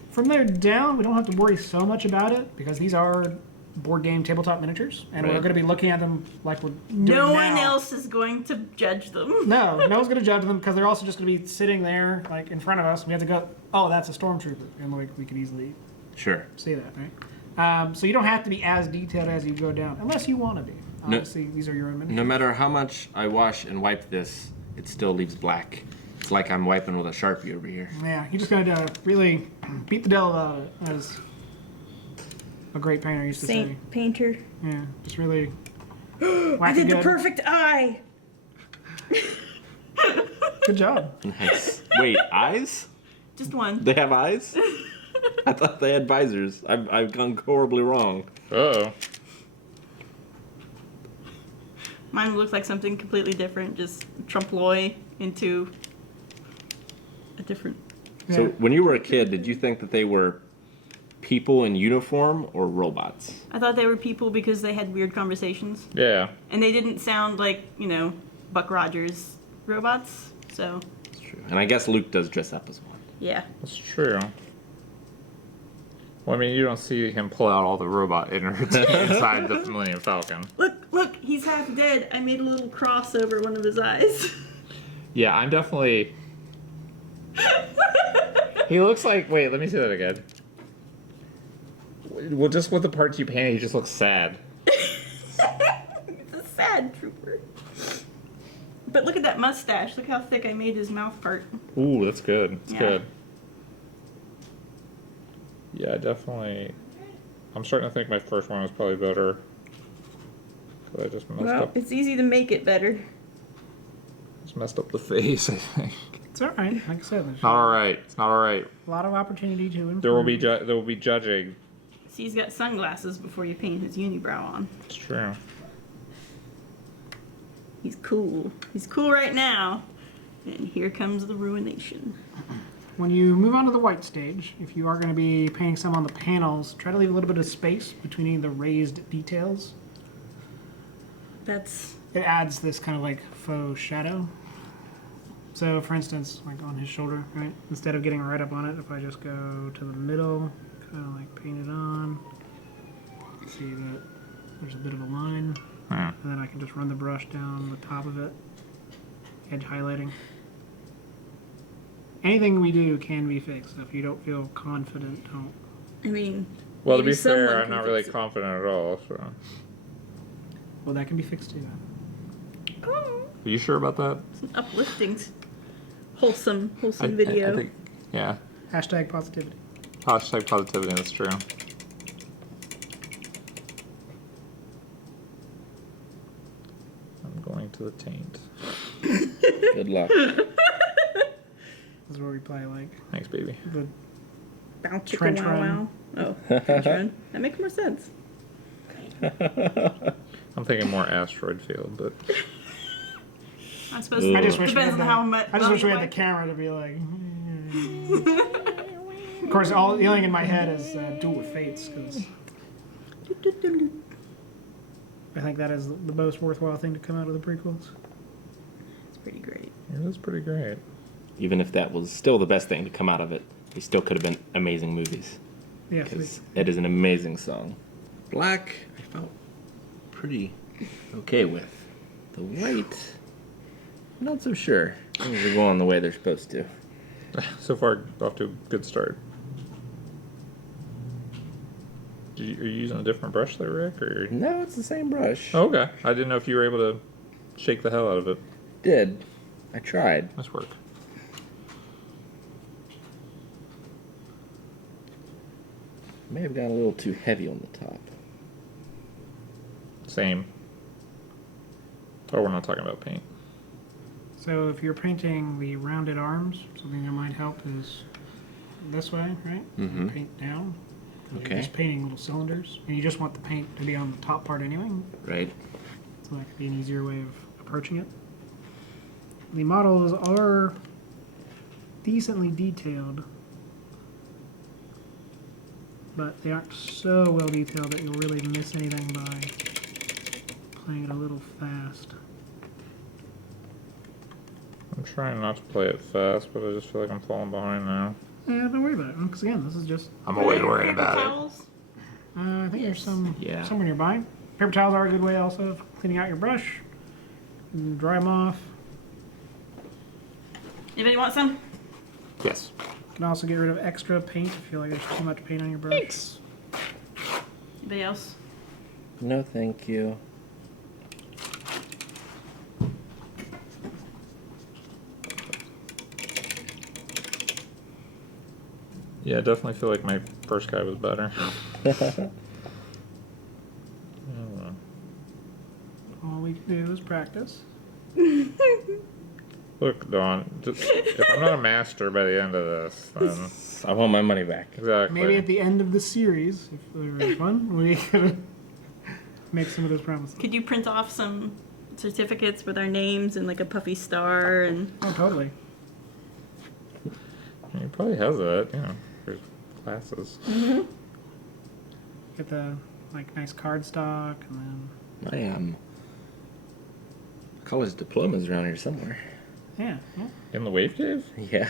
From there down, we don't have to worry so much about it because these are board game tabletop miniatures, and we're Right. going to be looking at them like we're doing No now. one else is going to judge them. No one's going to judge them because they're also just going to be sitting there, like in front of us. We have to go, oh, that's a stormtrooper, and like we could easily Sure. see that, right? So you don't have to be as detailed as you go down, unless you want to be. No- Obviously, these are your own miniatures. No matter how much I wash and wipe this, it still leaves black. It's like I'm wiping with a Sharpie over here. Yeah, you're just going to really beat the devil out of it, as a great painter used to say. Saint painter. Yeah, just really. I whack did it the good. perfect eye. Good job. Nice. Wait, eyes? Just one. They have eyes? I thought they had visors. I've gone horribly wrong. Uh-oh. Mine looked like something completely different. Just Trompe-l'oeil into a different. So Yeah. when you were a kid, did you think that they were people in uniform or robots? I thought they were people because they had weird conversations, Yeah. and they didn't sound like Buck Rogers robots. So That's true. And I guess Luke does dress up as one. yeah. That's true. Well, I mean, you don't see him pull out all the robot innards inside the Millennium Falcon. Look, he's half dead. I made a little cross over one of his eyes. Yeah, I'm definitely... He looks like... Wait, let me see that again. Well, just with the parts you painted, he just looks sad. It's a sad trooper. But look at that mustache. Look how thick I made his mouth part. Ooh, that's good. That's Yeah. good. Yeah, definitely. I'm starting to think my first one was probably better. Because I just Well, it's easy to make it better. messed up the face, I think. It's all right. Like I said, there's Not alright. It's not alright. a lot of opportunity to improve. There will be judging. See, he's got sunglasses before you paint his unibrow on. It's true. He's cool. He's cool right now. And here comes the ruination. When you move on to the white stage, if you are going to be painting some on the panels, try to leave a little bit of space between the raised details. That's it adds this kind of like faux shadow. So, for instance, like on his shoulder, right? Instead of getting right up on it, if I just go to the middle, kind of like paint it on, see that there's a bit of a line, and then I can just run the brush down the top of it, edge highlighting. Anything we do can be fixed. So if you don't feel confident, don't. I mean. Well, to maybe be fair, someone I'm can not fix really it. confident at all. So, Well, that can be fixed too. Oh, are you sure about that? it's an uplifting, wholesome video. I think, yeah. Hashtag positivity. Hashtag positivity. That's true. I'm going to the taint. Good luck. This is where we play like Thanks, baby. the Bow chicka Trench wow run. wow. Oh, trench run. That makes more sense. I'm thinking more asteroid field, but I suppose Ooh. I just wish we depends had on the- how much. I just wish we had the camera to be like. Of course, the only thing in my head is Duel of Fates because I think that is the most worthwhile thing to come out of the prequels. It's pretty great. it was pretty great. Even if that was still the best thing to come out of it, they still could have been amazing movies. Yes, Because it is an amazing song. Black, I felt pretty okay with. The white, not so sure. Things are going the way they're supposed to. So far, off to a good start. Are you using a different brush there, Rick? Or... No, it's the same brush. Oh, okay. I didn't know if you were able to shake the hell out of it. Did. I tried. Nice work. May have gotten a little too heavy on the top. Same. Oh, we're not talking about paint. So if you're painting the rounded arms, something that might help is this way, right? Mhm. Paint down. 'Cause Okay. You're just painting little cylinders, and you just want the paint to be on the top part anyway. Right? So that could be an easier way of approaching it. The models are decently detailed, but they aren't so well detailed that you'll really miss anything by playing it a little fast. I'm trying not to play it fast, but I just feel like I'm falling behind now. Yeah, don't worry about it, because again, this is just, I'm always worried Paper about it. towels? I think there's some Yeah. somewhere nearby. Paper towels are a good way also of cleaning out your brush, and dry them off. Anybody want some? Yes. You can also get rid of extra paint if you feel like there's too much paint on your brush. Thanks. Anybody else? No, thank you. Yeah, I definitely feel like my first guy was better. All we can do is practice. Look, Dawn, just, if I'm not a master by the end of this, then I want my money back. exactly. Maybe at the end of the series, if there is one, we could make some of those promises. Could you print off some certificates with our names and like a puffy star and Oh, totally. He probably has that, you know, for his classes. Get the like nice cardstock, and then My college diploma's around here somewhere. yeah. In the wave cave? Yeah.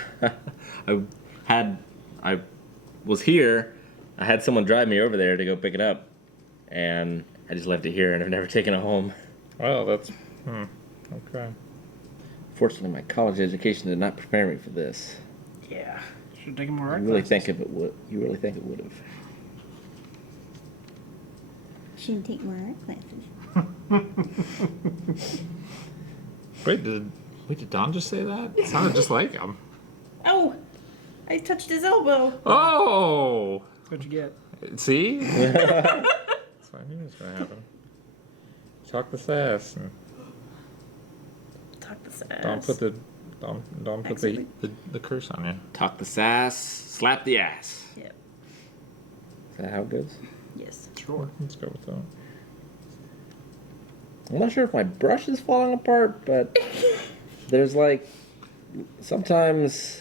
I was here. I had someone drive me over there to go pick it up, and I just left it here, and I've never taken it home. Well, that's okay. Fortunately, my college education did not prepare me for this. Yeah. Should take more art You really classes. think if it would? You really think it would have? shouldn't take more art classes. Wait, did Don just say that? It sounded just like him. Oh, I touched his elbow. Oh! That's what you get. See? That's what I knew was gonna happen. Talk the sass. And Talk the sass. don't put the curse on you. Talk the sass, slap the ass. Yep. Is that how it goes? Yes. Sure. Let's go with that. I'm not sure if my brush is falling apart, but there's like sometimes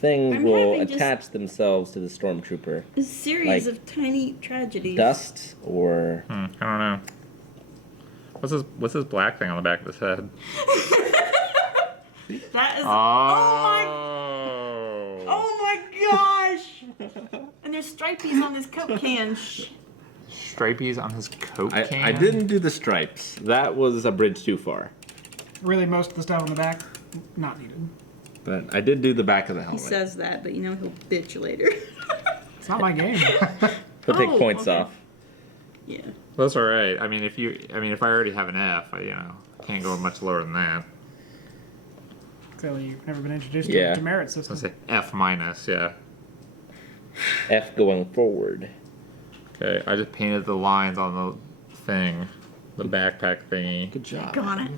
things I'm will having just- attach themselves to the stormtrooper. A series Like of tiny tragedies. Dust or I don't know. What's this black thing on the back of his head? That is. Oh. Oh my gosh! And there's stripies on this Coke can. Shh. Stripies on his Coke can? I didn't do the stripes. That was a bridge too far. Really, most of the stuff on the back, not needed. But I did do the back of the He helmet. says that, but you know he'll bitch later. It's not my game. He'll take Oh, points okay. off. Yeah. That's all right. I mean, if I already have an F, can't go much lower than that. Clearly, you've never been introduced Yeah. to merit Let's system. say F minus, yeah. F going forward. Okay, I just painted the lines on the thing, the backpack thingy. Good job. Got it.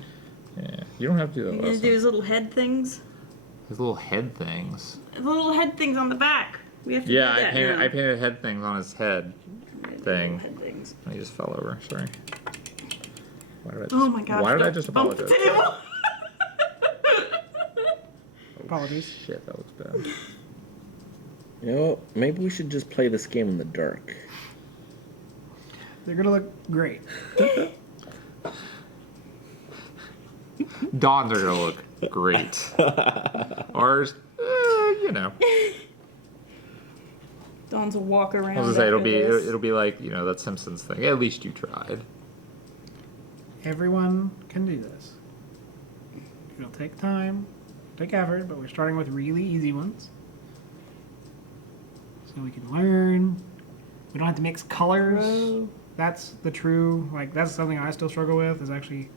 Yeah, you don't have to do that. You're gonna Lesson. do his little head things. His little head things. The little head things on the back. We have to Yeah, do I that painted. now. I painted head things on his head. thing. Head things. He just fell over. Sorry. Why did I just, Oh my gosh. Why did I don't just bump the apologize? table. Apologies. Shit, that looks bad. You know, maybe we should just play this game in the dark. They're gonna look great. Dawns are gonna look great. Ours, you know. Dawn's will walk around. I was gonna say after this. it'll be like that Simpsons thing. At least you tried. Everyone can do this. It'll take time, take effort, but we're starting with really easy ones. So we can learn. We don't have to mix colors. Row. That's the true, that's something I still struggle with, is actually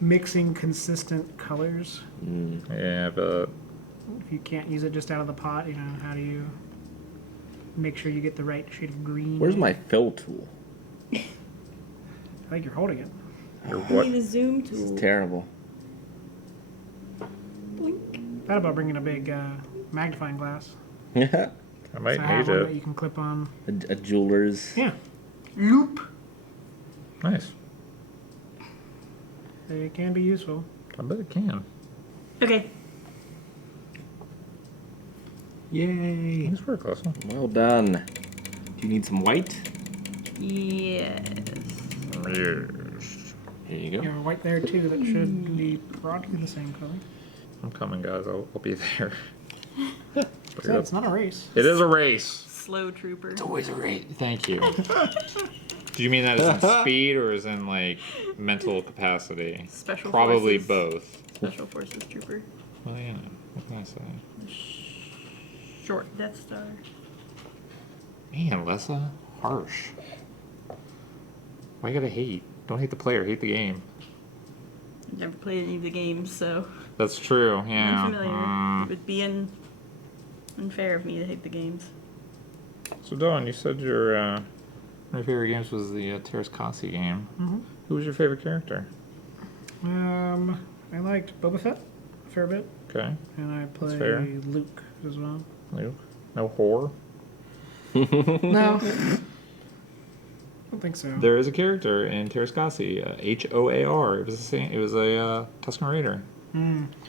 mixing consistent colors. Yeah, but If you can't use it just out of the pot, how do you make sure you get the right shade of green? Where's my fill tool? I think you're holding it. you're I what? need a zoom This tool. is terrible. Blink. Thought about bringing a big magnifying glass. a I might So I have need one that it. you can clip on. jeweler's. Yeah. Loop. Nice. It can be useful. I bet it can. Okay. Yay! Nice work, Leslie. Well done. Do you need some white? Yes. Yes. Here you You go. have a white there too that should be broadly the same color. I'm coming, guys. I'll be there. So it's not a race. It is a race. Slow trooper. Always a race. Thank you. Do you mean that as in speed or as in mental capacity? Special Probably forces. both. Special forces trooper. Well, what can I say? Short Death Star. Man, Lessa, harsh. Why you gotta hate? Don't hate the player, hate the game. Never played any of the games, so That's true. Yeah. I'm familiar. It would be unfair of me to hate the games. So Dawn, you said your one of your favorite games was the Terrace Kasi game. Mhm. Who was your favorite character? I liked Boba Fett a fair bit, Okay, and I play fair. Luke as well. Luke. No whore. No. I don't think so. There is a character in Terrace Kasi, HOAR. It was the same. It was a Tusken Raider.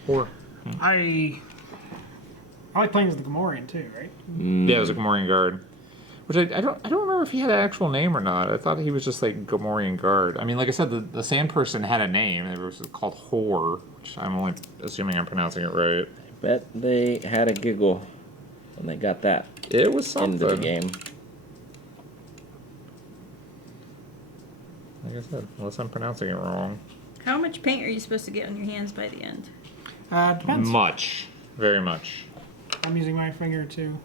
Whore. I like playing as the Gamorrean too, right? Yeah, it was a Gamorrean guard. Which I don't remember if he had an actual name or not. I thought he was just Gamorrean guard. I mean, like I said, the Sand Person had a name. It was called Whore, which I'm only assuming I'm pronouncing it right. Bet they had a giggle when they got that It was something. into the game. Like I said, unless I'm pronouncing it wrong. How much paint are you supposed to get on your hands by the end? Depends. Much. Very much. I'm using my finger to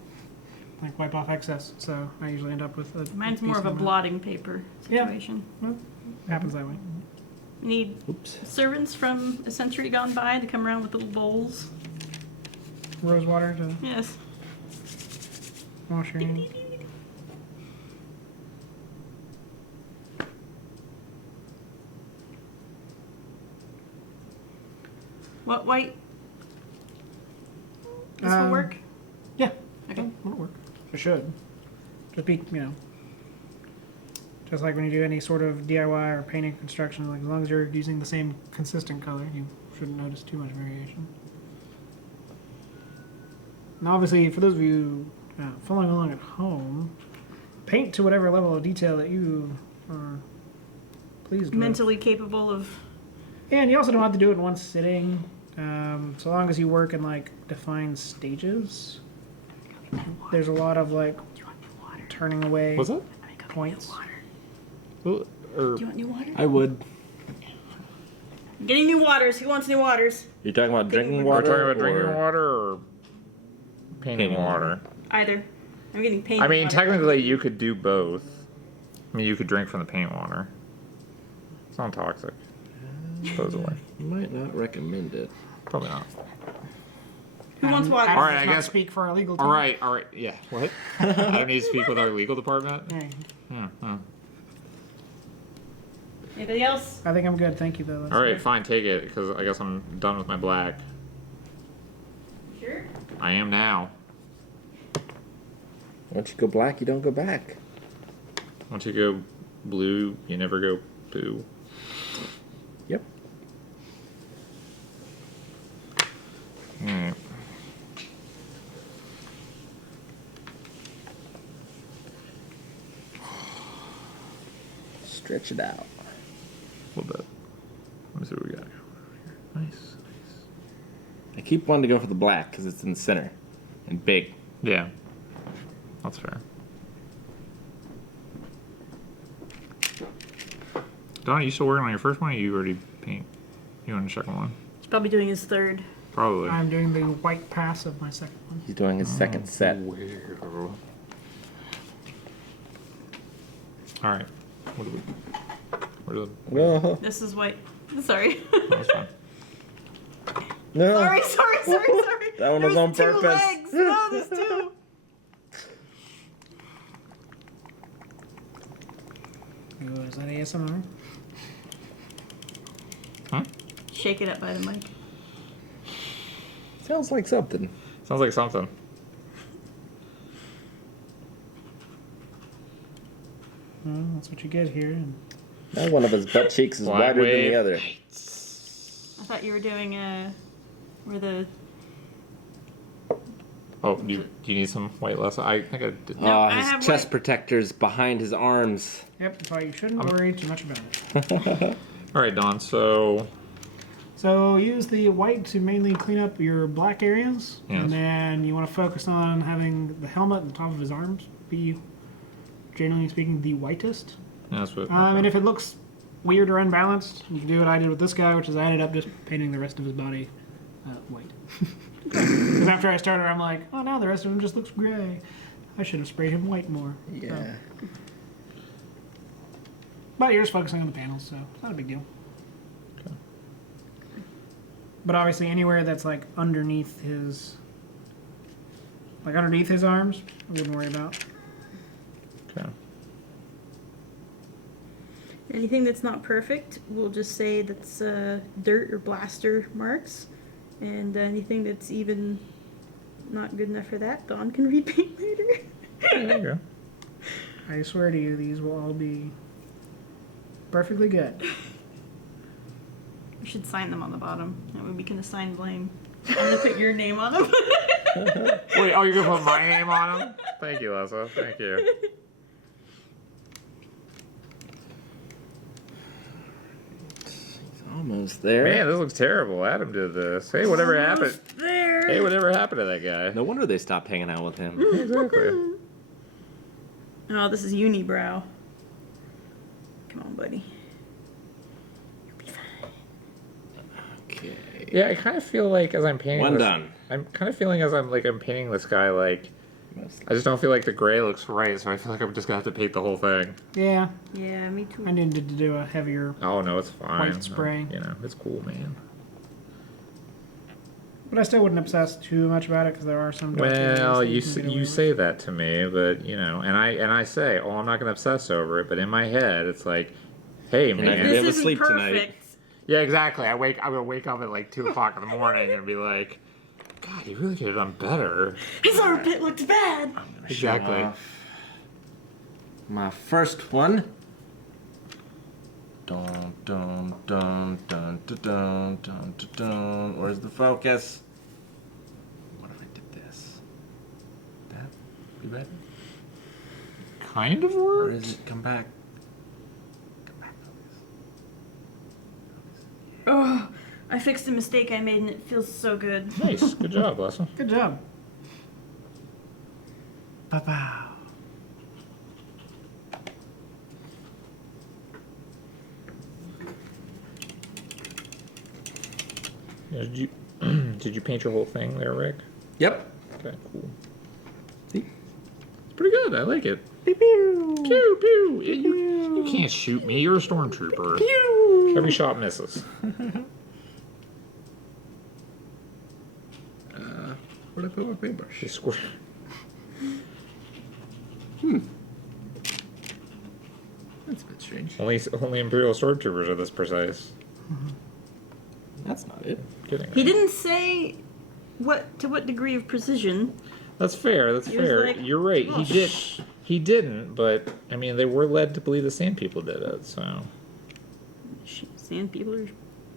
wipe off excess, so I usually end up with a. Mine's more of a decent amount. blotting paper Yeah. situation. Well, it happens that way. We need Oops. servants from a century gone by to come around with little bowls. Rose water to Yes. wash your hands. What white? This will work? Yeah. Okay. It'll work. It should. Just be, just like when you do any sort of DIY or painting construction, as long as you're using the same consistent color, you shouldn't notice too much variation. Now, obviously, for those of you following along at home, paint to whatever level of detail that you are pleased with. Mentally capable of. And you also don't have to do it in one sitting. So long as you work in like defined stages. There's a lot of like turning away What's that? points. Well, or, Do you want new water? I would. Getting new waters. Who wants new waters? You're talking about drinking are we water? talking about drinking or- water or painting Painting water? Either. I'm getting painted. I mean, water. technically, you could do both. I mean, you could drink from the paint water. It's not toxic, supposedly. Might not recommend it. Probably not. Who wants water? Adam All right, does I not guess- speak for our legal team. All right, yeah. What? I don't need to speak with our legal department. Hey, Yeah. Anybody else? I think I'm good. Thank you, though. That's All right, good. fine, take it, because I guess I'm done with my black. Sure. I am now. Once you go black, you don't go back. Once you go blue, you never go blue. Yep. Alright. Stretch it out. A little bit. Let me see what we got. Nice. I keep wanting to go for the black because it's in the center and big. Yeah. That's fair. Don, you still working on your first one or you already paint? You on the second one? He's probably doing his third. Probably. I'm doing the white pass of my second one. He's doing his second set. Weird. Alright. What do we... Where do No. This is white. Sorry. oh, that's fine. No. sorry. That one was There's on two purpose. legs. No, there's two. Ooh, is that ASMR? Huh? Shake it up by the mic. Sounds like something. Sounds like something. Well, that's what you get here. And Now one of his butt cheeks is Blind wider than wave. the other. I thought you were doing where the Oh, do you need some white less? I think I did. No, I his have chest white. protectors behind his arms. yep, that's why you shouldn't worry too much about it. Alright, Don, so... So use the white to mainly clean up your black areas, Yes. and then you want to focus on having the helmet and the top of his arms be, generally speaking, the whitest. Yeah, that's what... And if it looks weird or unbalanced, you can do what I did with this guy, which is I ended up just painting the rest of his body white. Because after I started, I'm like, oh, now the rest of him just looks gray. I should have sprayed him white more. Yeah. So. But you're just focusing on the panels, so it's not a big deal. Okay. But obviously, anywhere that's like underneath his arms, I wouldn't worry about. Okay. anything that's not perfect, we'll just say that's dirt or blaster marks, and anything that's even not good enough for that, Dawn can repaint later. There you go. I swear to you, these will all be perfectly good. We should sign them on the bottom. That way we can assign blame. I'm gonna put your name on them. Wait, oh, you're gonna put my name on them? Thank you, Lessa. Thank you. Almost there. Man, this looks terrible. Adam did this. Hey, whatever happened? There. Hey, whatever happened to that guy? No wonder they stopped hanging out with him. Exactly. Oh, this is unibrow. Come on, buddy. Okay. Yeah, I kind of feel like as I'm painting One this, done. I'm kind of feeling as I'm painting this guy, like, Mostly. I just don't feel like the gray looks right, so I feel like I'm just gonna have to paint the whole thing. Yeah, Yeah, me too. I needed to do a heavier, Oh no, it's fine. White spray. You know, it's cool, man. but I still wouldn't obsess too much about it because there are some. dark areas Well, that you can get away you with. say that to me, but you know, and I say, oh, I'm not gonna obsess over it, but in my head, it's like, hey, I man. did- This have a isn't sleep tonight. perfect. Yeah, exactly. I'm gonna wake up at like 2:00 in the morning and be like, God, you really could have done better. His armpit looks bad. Exactly. Show off my first one. Dun dun dun dun dun dun dun dun dun. Where's the focus? What if I did this? That be better? Kind of Or worked. is it come back? Come back, focus. Oh, I fixed a mistake I made and it feels so good. Nice. Good job, Leslie. Good job. Ba-bow. Yeah, did you did you paint your whole thing there, Rick? Yep. Okay, cool. See? It's pretty good. I like it. Pew pew. Pew pew. You can't shoot me. You're a stormtrooper. Pew. Every shot misses. Where'd I put my paintbrush? She squirt. That's a bit strange. Only Imperial stormtroopers are this precise. That's not it. Kidding. He didn't say to what degree of precision. That's fair. That's He was fair. like, You're right. "Oh, He did. He didn't. But I mean, they were led to believe the sand people did it. So Sand people are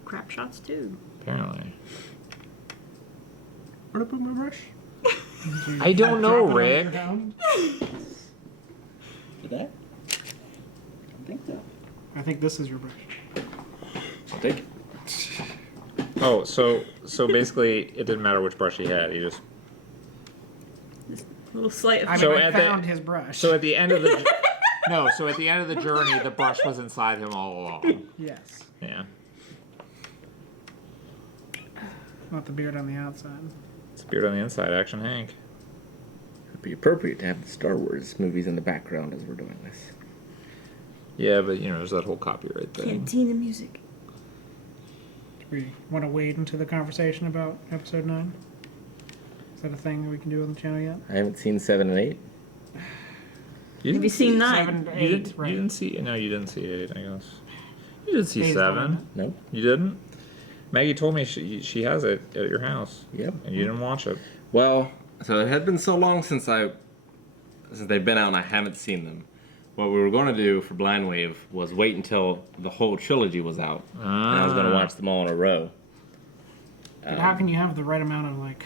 crap shots too. apparently, Where'd I put my brush? I don't know, Drop it on Rick. your ground. Did I? I think so. I think this is your brush. I'll take it. Oh, so basically, it didn't matter which brush he had. He just A little slight of I mean, So I at the- found his brush. so at the end of the no. So at the end of the journey, the brush was inside him all along. Yes. Yeah. Not the beard on the outside. Beard on the inside, Action Hank. It'd be appropriate to have the Star Wars movies in the background as we're doing this. Yeah, but you know, there's that whole copyright thing. cantina music. Do we want to wade into the conversation about episode 9? Is that a thing that we can do on the channel yet? I haven't seen 7 and 8. Have you seen 9? 7 to 8, You didn't, right. you didn't see. No, you didn't see 8. I guess. You did see Eight's the 7. one. No? You didn't. Maggie told me she has it at your house, Yep. and you didn't watch it. Well, so it had been so long since they've been out and I haven't seen them. What we were going to do for Blind Wave was wait until the whole trilogy was out, and I was going to watch them all in a row. But how can you have the right amount of like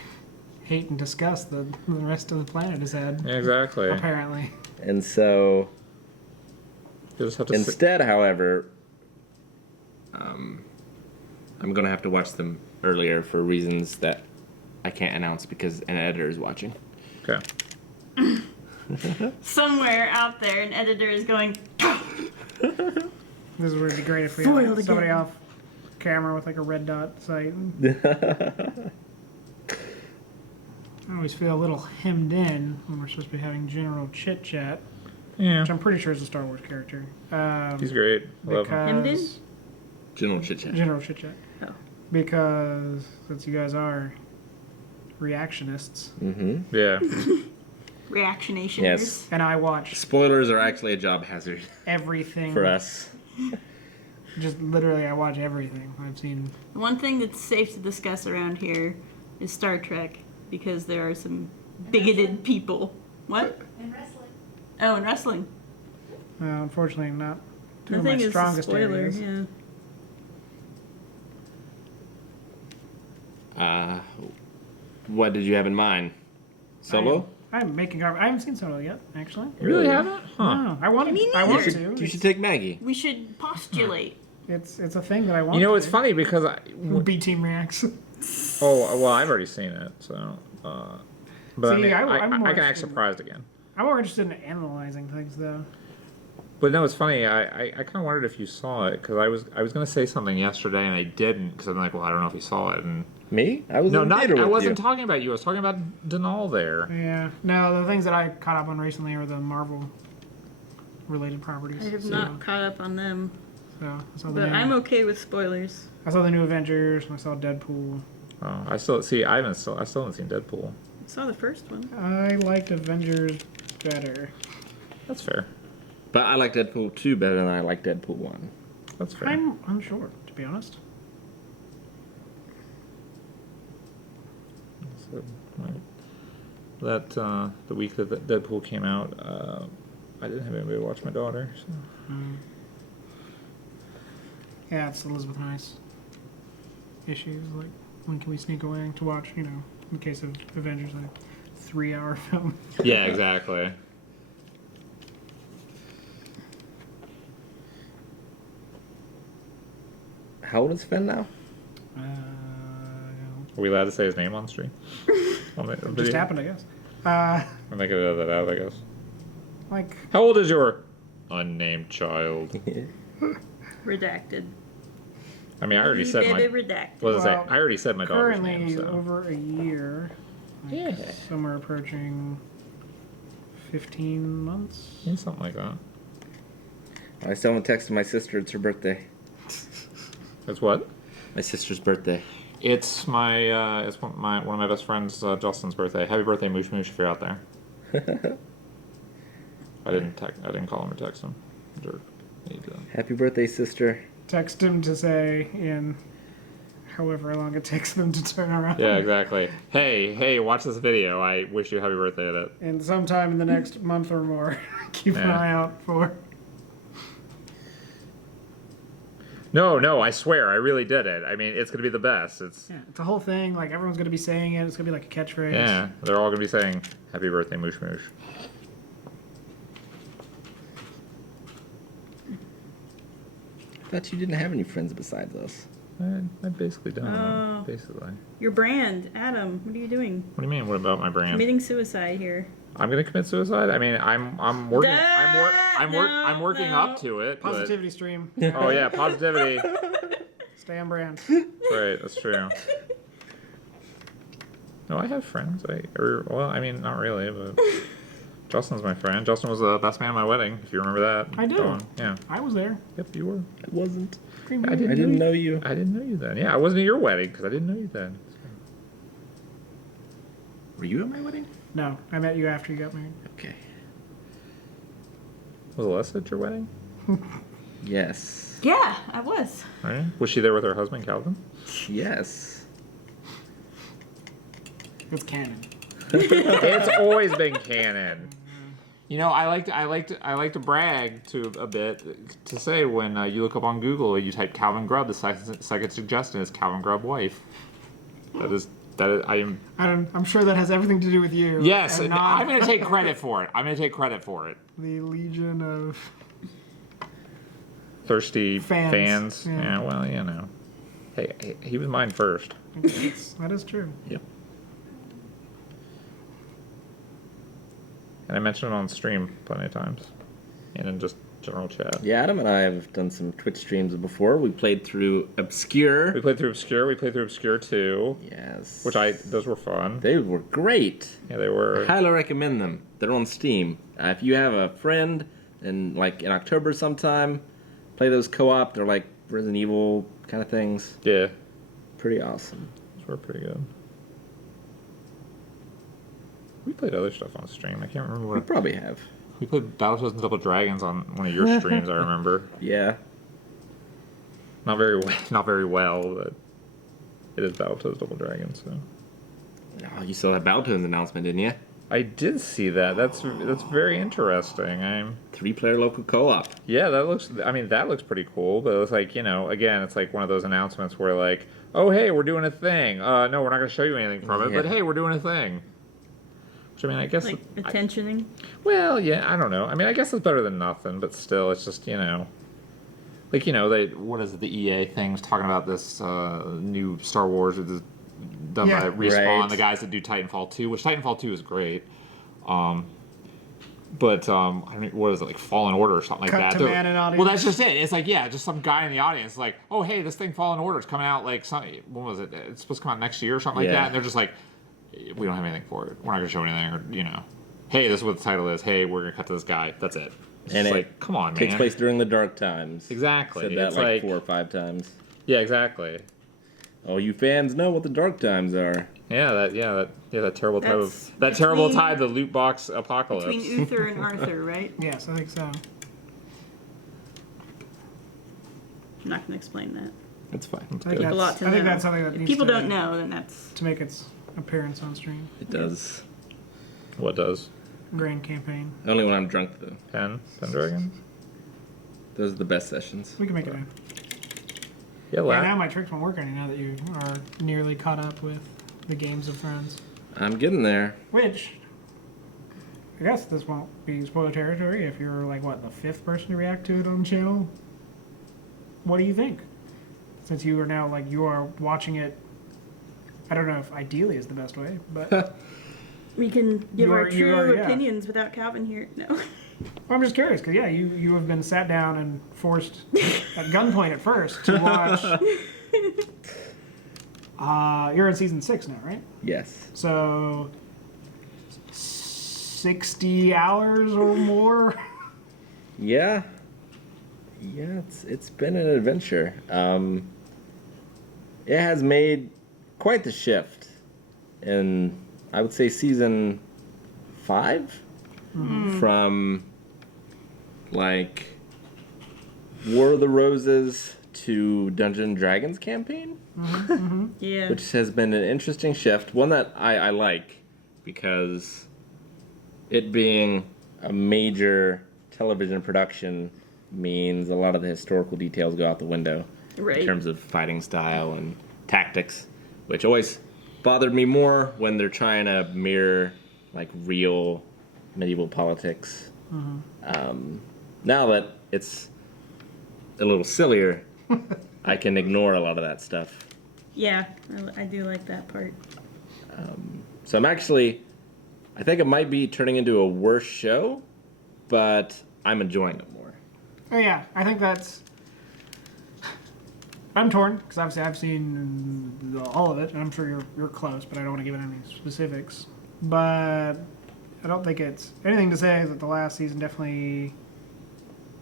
hate and disgust that the rest of the planet has had? Exactly. Apparently. And so You just have to sit. instead, however, I'm going to have to watch them earlier for reasons that I can't announce because an editor is watching. Okay. Somewhere out there, an editor is going. This would be great if we Foiled had somebody again. off camera with like a red dot sight. I always feel a little hemmed in when we're supposed to be having general chit chat, Yeah. which I'm pretty sure is a Star Wars character. He's great. Love him. Hemmed in? Because General chit chat. general chit chat. Oh. Because since you guys are reactionists, Mm-hmm. Yeah. Reactionationers. Yes. and I watch Spoilers are actually a job hazard everything for us. Just literally, I watch everything. I've seen. One thing that's safe to discuss around here is Star Trek because there are some bigoted people. What? And wrestling. Oh, and wrestling. Unfortunately, not two of my Nothing is a strongest spoiler. areas. Yeah. What did you have in mind? Solo? I'm making. I haven't seen Solo yet, actually. You really haven't? Huh. No, I want Me to. I want neither. to. You should take Maggie. We should postulate. It's a thing that I want. You know, to it's do. funny because B Team reacts. oh, well, I've already seen it, so. But See, I mean, I'm more I can act interested- surprised again. I'm more interested in analyzing things, though. But no, it's funny. I kind of wondered if you saw it because I was gonna say something yesterday and I didn't because I'm like, well, I don't know if you saw it. And Me? I was no, in not. theater I with wasn't you. talking about you. I was talking about Denal there. Yeah. No, the things that I caught up on recently are the Marvel-related properties. I have so, not caught up on them, So I saw the but new, I'm okay with spoilers. I saw the new Avengers. And I saw Deadpool. Oh, I still see. I still haven't seen Deadpool. I saw the first one. I liked Avengers better. That's fair. But I like Deadpool 2 better than I like Deadpool 1. That's fair. I'm unsure, to be honest. So, that the week that Deadpool came out, I didn't have anybody to watch my daughter. So. Yeah, it's Elizabeth Nice issues. Like, when can we sneak away to watch, you know, in the case of Avengers, a 3-hour film? Yeah, exactly. How old is Finn now? Are we allowed to say his name on stream? On the It video? just happened, I guess. I'm not gonna edit that out, I guess. Like, How old is your unnamed child? Redacted. I mean, I already said my. Baby redacted. What was I Well, say? I already said my daughter's currently name. So. over a year. Like, Yeah. Somewhere approaching 15 months. Yeah, something like that. I still haven't texted my sister. It's her birthday. It's what? My sister's birthday. It's my one of my best friends, Justin's birthday. Happy birthday, Moosh Moosh, if you're out there. I didn't call him or text him. Jerk. Need to- Happy birthday, sister. Text him to say in however long it takes them to turn around. Yeah, exactly. Hey, watch this video. I wish you happy birthday at it. And sometime in the next month or more, keep an Yeah. eye out for. No, I swear, I really did it. I mean, it's gonna be the best. It's Yeah, it's a whole thing. Like everyone's gonna be saying it. It's gonna be like a catchphrase. yeah, they're all gonna be saying happy birthday, Moosh Moosh. I thought you didn't have any friends besides us. I basically don't. Oh. Basically. Your brand, Adam. What are you doing? What do you mean? What about my brand? Committing suicide here. I'm gonna commit suicide. I mean, I'm working. I'm working No. up to it. but- Positivity stream. Oh yeah, positivity. Stay on brand. Right, that's true. No, I have friends. Well, I mean, not really, but Justin's my friend. Justin was the best man at my wedding, if you remember that. I do. Dawn. Yeah. I was there. Yep, you were. I wasn't. Cream I beer. didn't I didn't know you. I didn't know you then. Yeah, I wasn't at your wedding because I didn't know you then. Were you at my wedding? No, I met you after you got married. Okay. Was Alyssa at your wedding? Yes. Yeah, I was. Right. Was she there with her husband, Calvin? Yes. It's canon. It's always been canon. You know, I like to brag to a bit to say when you look up on Google, you type Calvin Grubb, the second suggestion is Calvin Grubb wife. That is I'm sure that has everything to do with you. yes. and And not I'm gonna take credit for it. I'm gonna take credit for it. the legion of. Thirsty Fans. fans. Yeah. Yeah. Well, you know. Hey, he was mine first. That is true. Yep. And I mentioned it on stream plenty of times. And in just general chat. Yeah, Adam and I have done some Twitch streams before. We played through Obscure. We played through Obscure. We played through Obscure 2. Yes. Those were fun. They were great. Yeah, they were. I highly recommend them. They're on Steam. If you have a friend and like in October sometime, play those co-op. They're like Resident Evil kind of things. Yeah, Pretty awesome. those were pretty good. We played other stuff on stream. I can't remember We what. probably have. We played Battletoads and Double Dragons on one of your streams. I remember. Yeah. Not very well, but it is Battletoads Double Dragons. So Oh, you saw that Battletoads announcement, didn't you? I did see that. That's very interesting. 3-player local co-op. Yeah, that looks. I mean, that looks pretty cool. But it's like, you know, again, it's like one of those announcements where like, oh hey, we're doing a thing. No, we're not going to show you anything from it. Yeah. But hey, we're doing a thing. Which I mean, I guess. Like attentioning. Well, yeah, I don't know. I mean, I guess it's better than nothing, but still, it's just, you know, like, you know, what is it, the EA thing's talking about this new Star Wars done Yeah. by Respawn, Right. the guys that do Titanfall 2, which Titanfall 2 is great. But I mean, what is it, like Fallen Order or something like Cut that? to man in audience. Well, that's just it. It's like, yeah, just some guy in the audience, like, oh, hey, this thing Fallen Order is coming out, like, when was it? It's supposed to come out next year or something like Yeah. that. And they're just like, we don't have anything for it. We're not going to show anything, or, you know, hey, this is what the title is. Hey, we're going to cut to this guy. That's it. It's And just it like, come on, Takes man. place during the dark times. Exactly. Said that It's like 4 or 5 times. Yeah, exactly. Oh, you fans know what the dark times are. Yeah, that terrible type That's of terrible between- time, the loot box apocalypse. Between Uther and Arthur, right? Yes, I think so. I'm not going to explain that. It's fine. I think, good. that's, A lot to I think know. that's something that If needs people to, don't know, then that's to make its appearance on stream. It does. What does? Grand campaign. Only when I'm drunk, though. Pendragon? Those are the best sessions. We can make it in. Yeah, Yeah, now my tricks won't work on you now that you are nearly caught up with the Games of Thrones. I'm getting there. Which, I guess this won't be spoiler territory if you're like, what, the 5th person to react to it on the channel? What do you think? since you are now like you are watching it. I don't know if ideally is the best way, but We can give our You are- true yeah. opinions without Calvin here. No. I'm just curious because you have been sat down and forced at gunpoint at first to watch. You're in season 6 now, right? Yes. So 60 hours or more. Yeah. Yeah, it's been an adventure. It has made quite the shift in, I would say, season 5 from like War of the Roses to Dungeons and Dragons campaign, Yeah. which has been an interesting shift. One that I like because it being a major television production means a lot of the historical details go out the window Right. in terms of fighting style and tactics, which always bothered me more when they're trying to mirror like real medieval politics. Now that it's a little sillier, I can ignore a lot of that stuff. Yeah, I do like that part. So I think it might be turning into a worse show, but I'm enjoying it more. Oh yeah, I think that's. I'm torn because obviously I've seen all of it, and I'm sure you're close, but I don't want to give it any specifics. But I don't think it's anything to say that the last season definitely,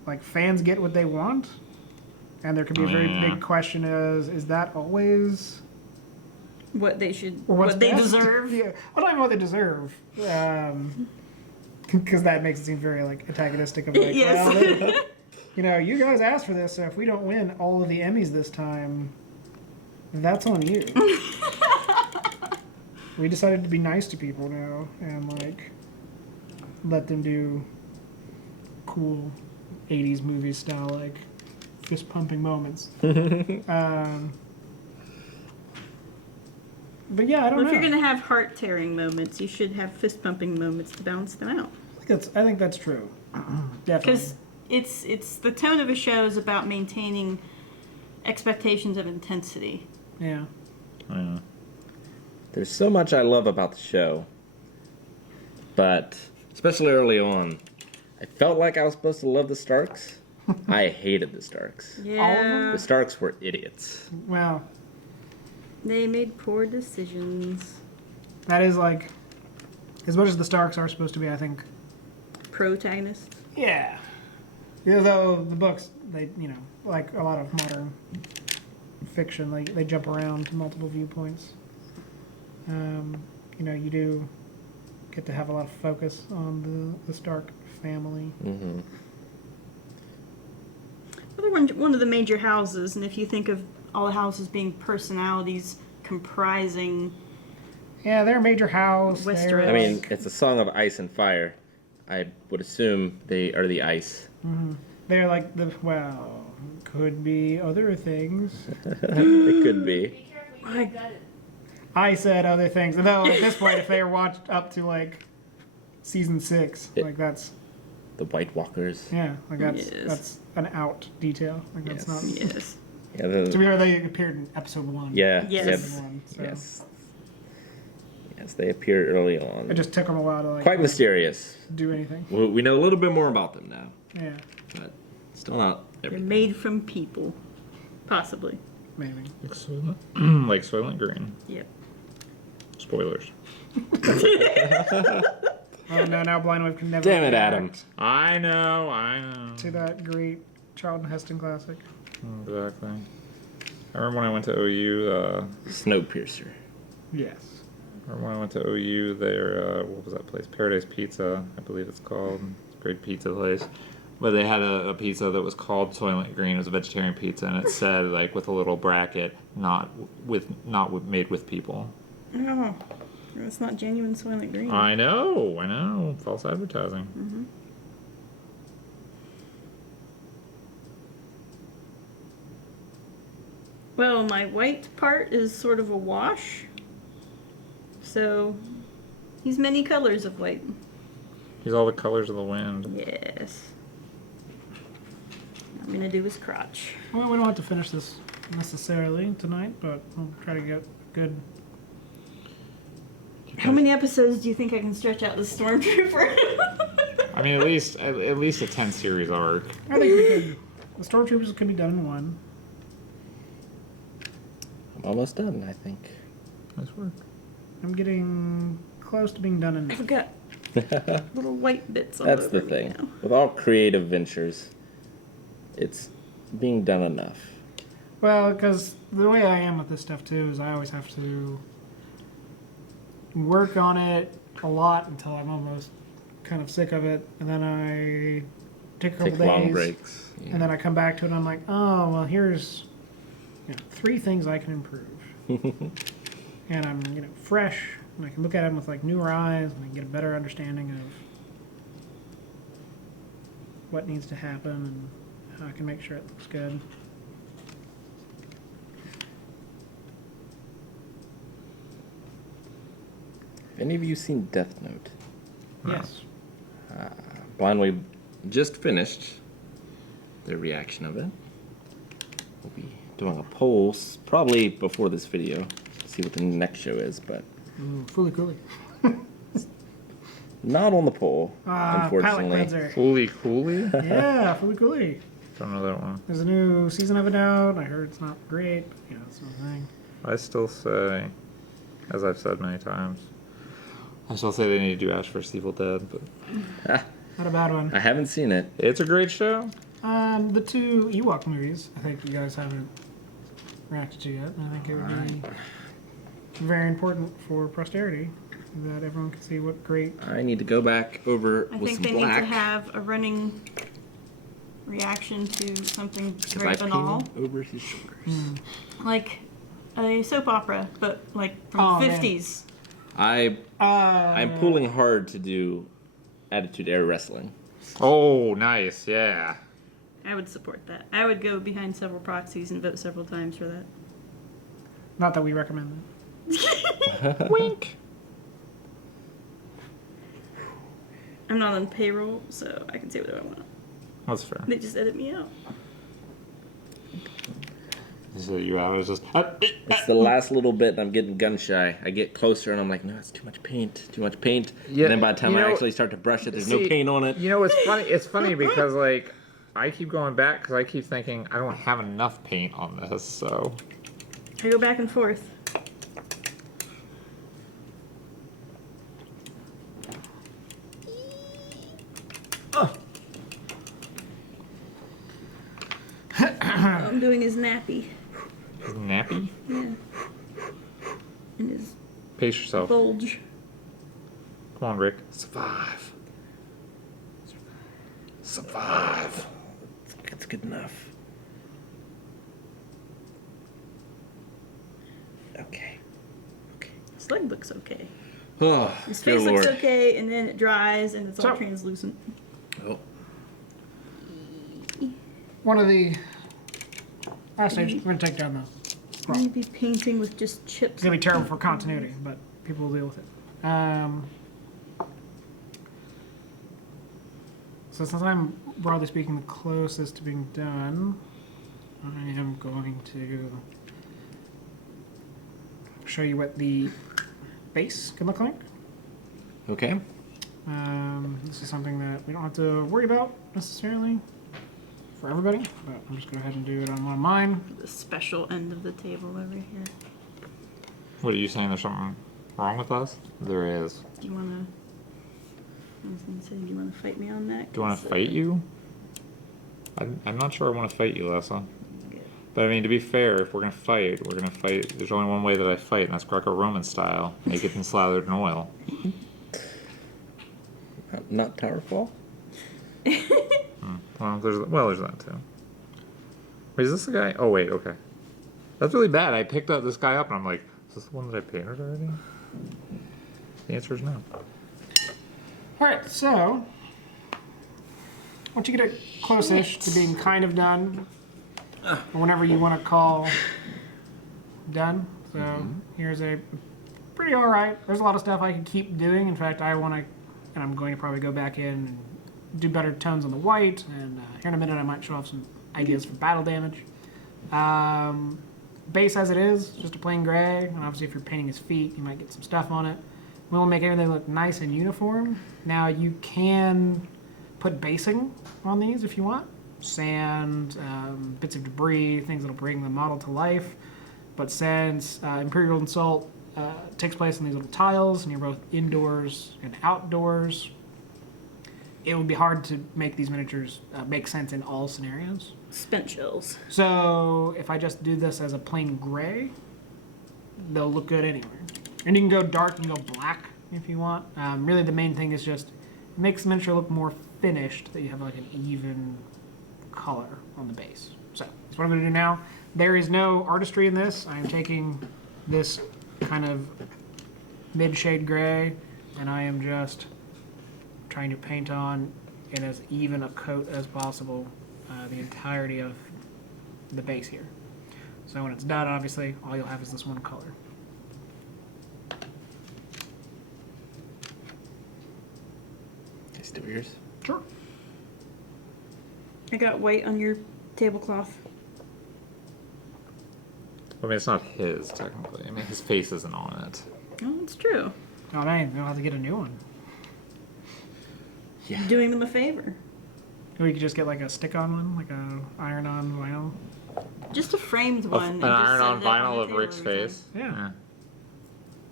like, fans get what they want, and there could be a very big question: is that always What they should, or what's what they best? deserve. Yeah, well, not even what they deserve, because that makes it seem very like antagonistic of like, Yes. well, you guys asked for this, so if we don't win all of the Emmys this time, that's on you. We decided to be nice to people now and like let them do cool 80s movie style like fist pumping moments. But yeah, I don't Well, know. if you're gonna have heart tearing moments, you should have fist pumping moments to balance them out. I think that's true. Definitely. Because it's the tone of a show is about maintaining expectations of intensity. Yeah. Yeah. There's so much I love about the show, but especially early on, I felt like I was supposed to love the Starks. I hated the Starks. Yeah. The Starks were idiots. Well, They made poor decisions. that is like, as much as the Starks are supposed to be, I think. Protagonist. Yeah. Though the books, they, like a lot of modern fiction, they jump around to multiple viewpoints. You do get to have a lot of focus on the Stark family. Mm-hmm. Well, they're one of the major houses, and if you think of all the houses being personalities comprising. Yeah, they're a major house. Westeros. they're I mean, like- it's a song of ice and fire. I would assume they are the ice. they're like could be other things. It could be. Be careful, you got it. I said other things. Though at this point, if they were watched up to like season 6, like that's The White Walkers. like Yes. that's an out detail. Like that's Yes. not. Yes. Yeah, To be fair, they appeared in episode 1. yeah, Yes. yeah, Season 1, so yes. Yes, they appeared early on. it just took them a while to like Quite mysterious. do anything. We know a little bit more about them now, Yeah, but still not They're everything. made from people. Possibly. maybe. Like Soylent Green. Yep. Spoilers. Oh no! Now Blind Wave can never. Damn it, Adam. react I know. To that great Charlton Heston classic. Exactly. I remember when I went to OU. Snowpiercer. Yes. I remember when I went to OU. There, what was that place? Paradise Pizza, I believe it's called. It's a great pizza place. But they had a pizza that was called Soylent Green. It was a vegetarian pizza, and it said like with a little bracket, not made with people. Oh, that's not genuine Soylent Green. I know. False advertising. Well, my white part is sort of a wash. So, he's many colors of white. He's all the colors of the wind. Yes. I'm gonna do his crotch. Well, we don't have to finish this necessarily tonight, but we'll try to get good. How many episodes do you think I can stretch out this stormtrooper? I mean, at least a 10 series arc. I think we could. The stormtroopers can be done in one. I'm almost done, I think. Nice work. I'm getting close to being done in. I've got little white bits all That's over the me thing. now. With all creative ventures, it's being done enough. Well, because the way I am with this stuff too is I always have to work on it a lot until I'm almost kind of sick of it, and then I take a couple Take days, long breaks. and then I come back to it and I'm like, oh, well, here's 3 things I can improve. And I'm fresh, and I can look at them with like newer eyes, and I can get a better understanding of what needs to happen and how I can make sure it looks good. Have any of you seen Death Note? No. Yes. Blind Wave just finished their reaction of it. We'll be doing a poll probably before this video to see what the next show is, but Fully coolly. not on the poll, Palette unfortunately. cleanser. Fully Cooley? Yeah, fully coolly. Don't know that one. There's a new season of it out. I heard it's not great, but it's not a thing. I still say, as I've said many times, I still say they need to do Ash vs. Evil Dead, but Not a bad one. I haven't seen it. it's a great show. The 2 Ewok movies, I think you guys haven't reacted to yet. And I think it would be very important for posterity that everyone can see what great. I need to go back over I with think some they need black. to have a running reaction to something Because very I banal, painted over his shoulders. like a soap opera, but like from Oh, the man. 50s. I'm pulling hard to do Attitude Era Wrestling. Oh, nice, yeah. I would support that. I would go behind several proxies and vote several times for that. Not that we recommend Wink. I'm not on payroll, so I can say whatever I want. That's fair. They just edit me out. So you out, it's just... It's the last little bit, and I'm getting gun shy. I get closer, and I'm like, no, it's too much paint. Too much paint. Yeah, and then by the time you I know- actually start to brush it, there's no See, paint on it. You know, it's funny. It's funny because, like, I keep going back because I keep thinking I don't have enough paint on this, so... I go back and forth. All I'm doing is nappy. Nappy? Yeah. And his Pace yourself. bulge. Come on, Rick. Survive. Survive. It's good enough. Okay. His leg looks okay. Oh, His good face lord. looks okay, and then it dries, and it's all So- translucent. Oh, One of the last stage, we're going to take down the I'm gonna be painting with just chips. It's gonna be terrible for continuity, but people will deal with it. So since I'm, broadly speaking, the closest to being done, I am going to show you what the base can look like. okay. This is something that we don't have to worry about necessarily for everybody, but I'm just going to go ahead and do it on one of mine. The special end of the table over here. What are you saying? There's something wrong with us? There is. Do you wanna? I was gonna say, do you wanna fight me on that? Do you want to 'Cause, fight you? I'm not sure I want to fight you, Lessa. But I mean, to be fair, if we're gonna fight, we're gonna fight. There's only one way that I fight, and that's Greco-Roman style, naked and slathered in oil. Not Towerfall? There's that too. Wait, is this the guy? Oh wait, okay. That's really bad. I picked up this guy up, and I'm like, is this the one that I painted already? The answer is no. Alright, so once you get it close-ish to being kind of done, or whenever you want to call done, so here's a pretty alright. There's a lot of stuff I can keep doing. In fact, I want to, and I'm going to probably go back in and do better tones on the white, and here in a minute I might show off some ideas for battle damage. Base as it is, just a plain gray. And obviously, if you're painting his feet, you might get some stuff on it. We want to make everything look nice and uniform. Now, you can put basing on these if you want. Sand, bits of debris, things that'll bring the model to life. But since Imperial Assault takes place in these little tiles, and you're both indoors and outdoors, it would be hard to make these miniatures make sense in all scenarios. Spent shells. So if I just do this as a plain gray, they'll look good anywhere. And you can go dark and go black if you want. Really, the main thing is just it makes the miniature look more finished, that you have like an even color on the base. So that's what I'm going to do now. There is no artistry in this. I'm taking this kind of mid-shade gray, and I am just trying to paint on in as even a coat as possible the entirety of the base here. So when it's done, obviously, all you'll have is this one color. Can I still yours? Sure. I got white on your tablecloth. I mean, it's not his, technically. I mean, his face isn't on it. Oh, it's true. Oh, man, you'll have to get a new one. Yeah. Doing them a favor. Or you could just get like a stick-on one, like a iron-on vinyl. Just a framed one. An iron-on vinyl of table Rick's every time. face. Yeah.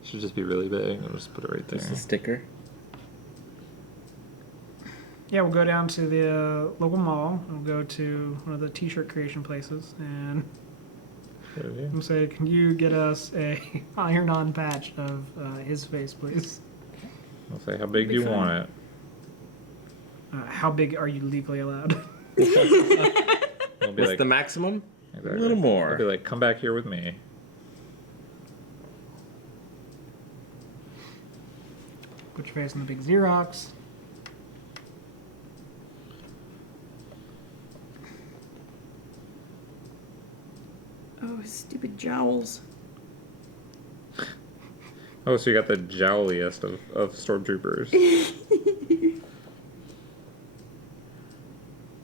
Should just be really big. I'll just put it right there. Just a sticker. Yeah, we'll go down to the local mall. We'll go to one of the t-shirt creation places, and Good idea. we'll say, can you get us a iron-on patch of his face, please? I'll say, how big do Be you fine. want it? How big are you legally allowed? I'll be What's like, the maximum? exactly. A little more. I'll be like, come back here with me. Put your face in the big Xerox. Oh, stupid jowls. Oh, so you got the jowliest of stormtroopers.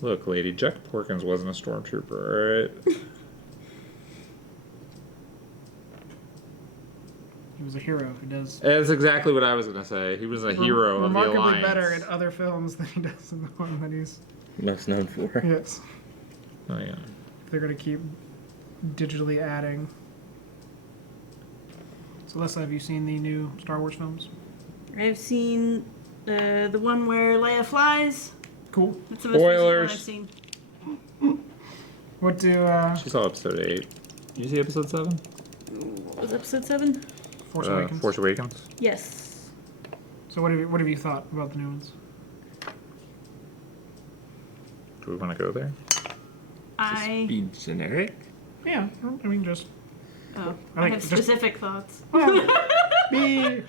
Look, lady, Jack Porkins wasn't a stormtrooper, alright? He was a hero who does That's exactly what I was gonna say. He was a hero of the remarkably Alliance. better in other films than he does in the one that he's. Most known for. Yes. Oh, yeah. They're going to keep digitally adding. So, Lessa, have you seen the new Star Wars films? I've seen the one where Leia flies. Cool. That's the most recent one Spoilers. I've seen. What do She saw episode 8. Did you see episode 7? What was episode 7? Force Awakens? Force Awakens. Yes. So, what have you thought about the new ones? Do we want to go there? Be generic? Yeah, I mean, just Oh, I I think have just- specific thoughts. be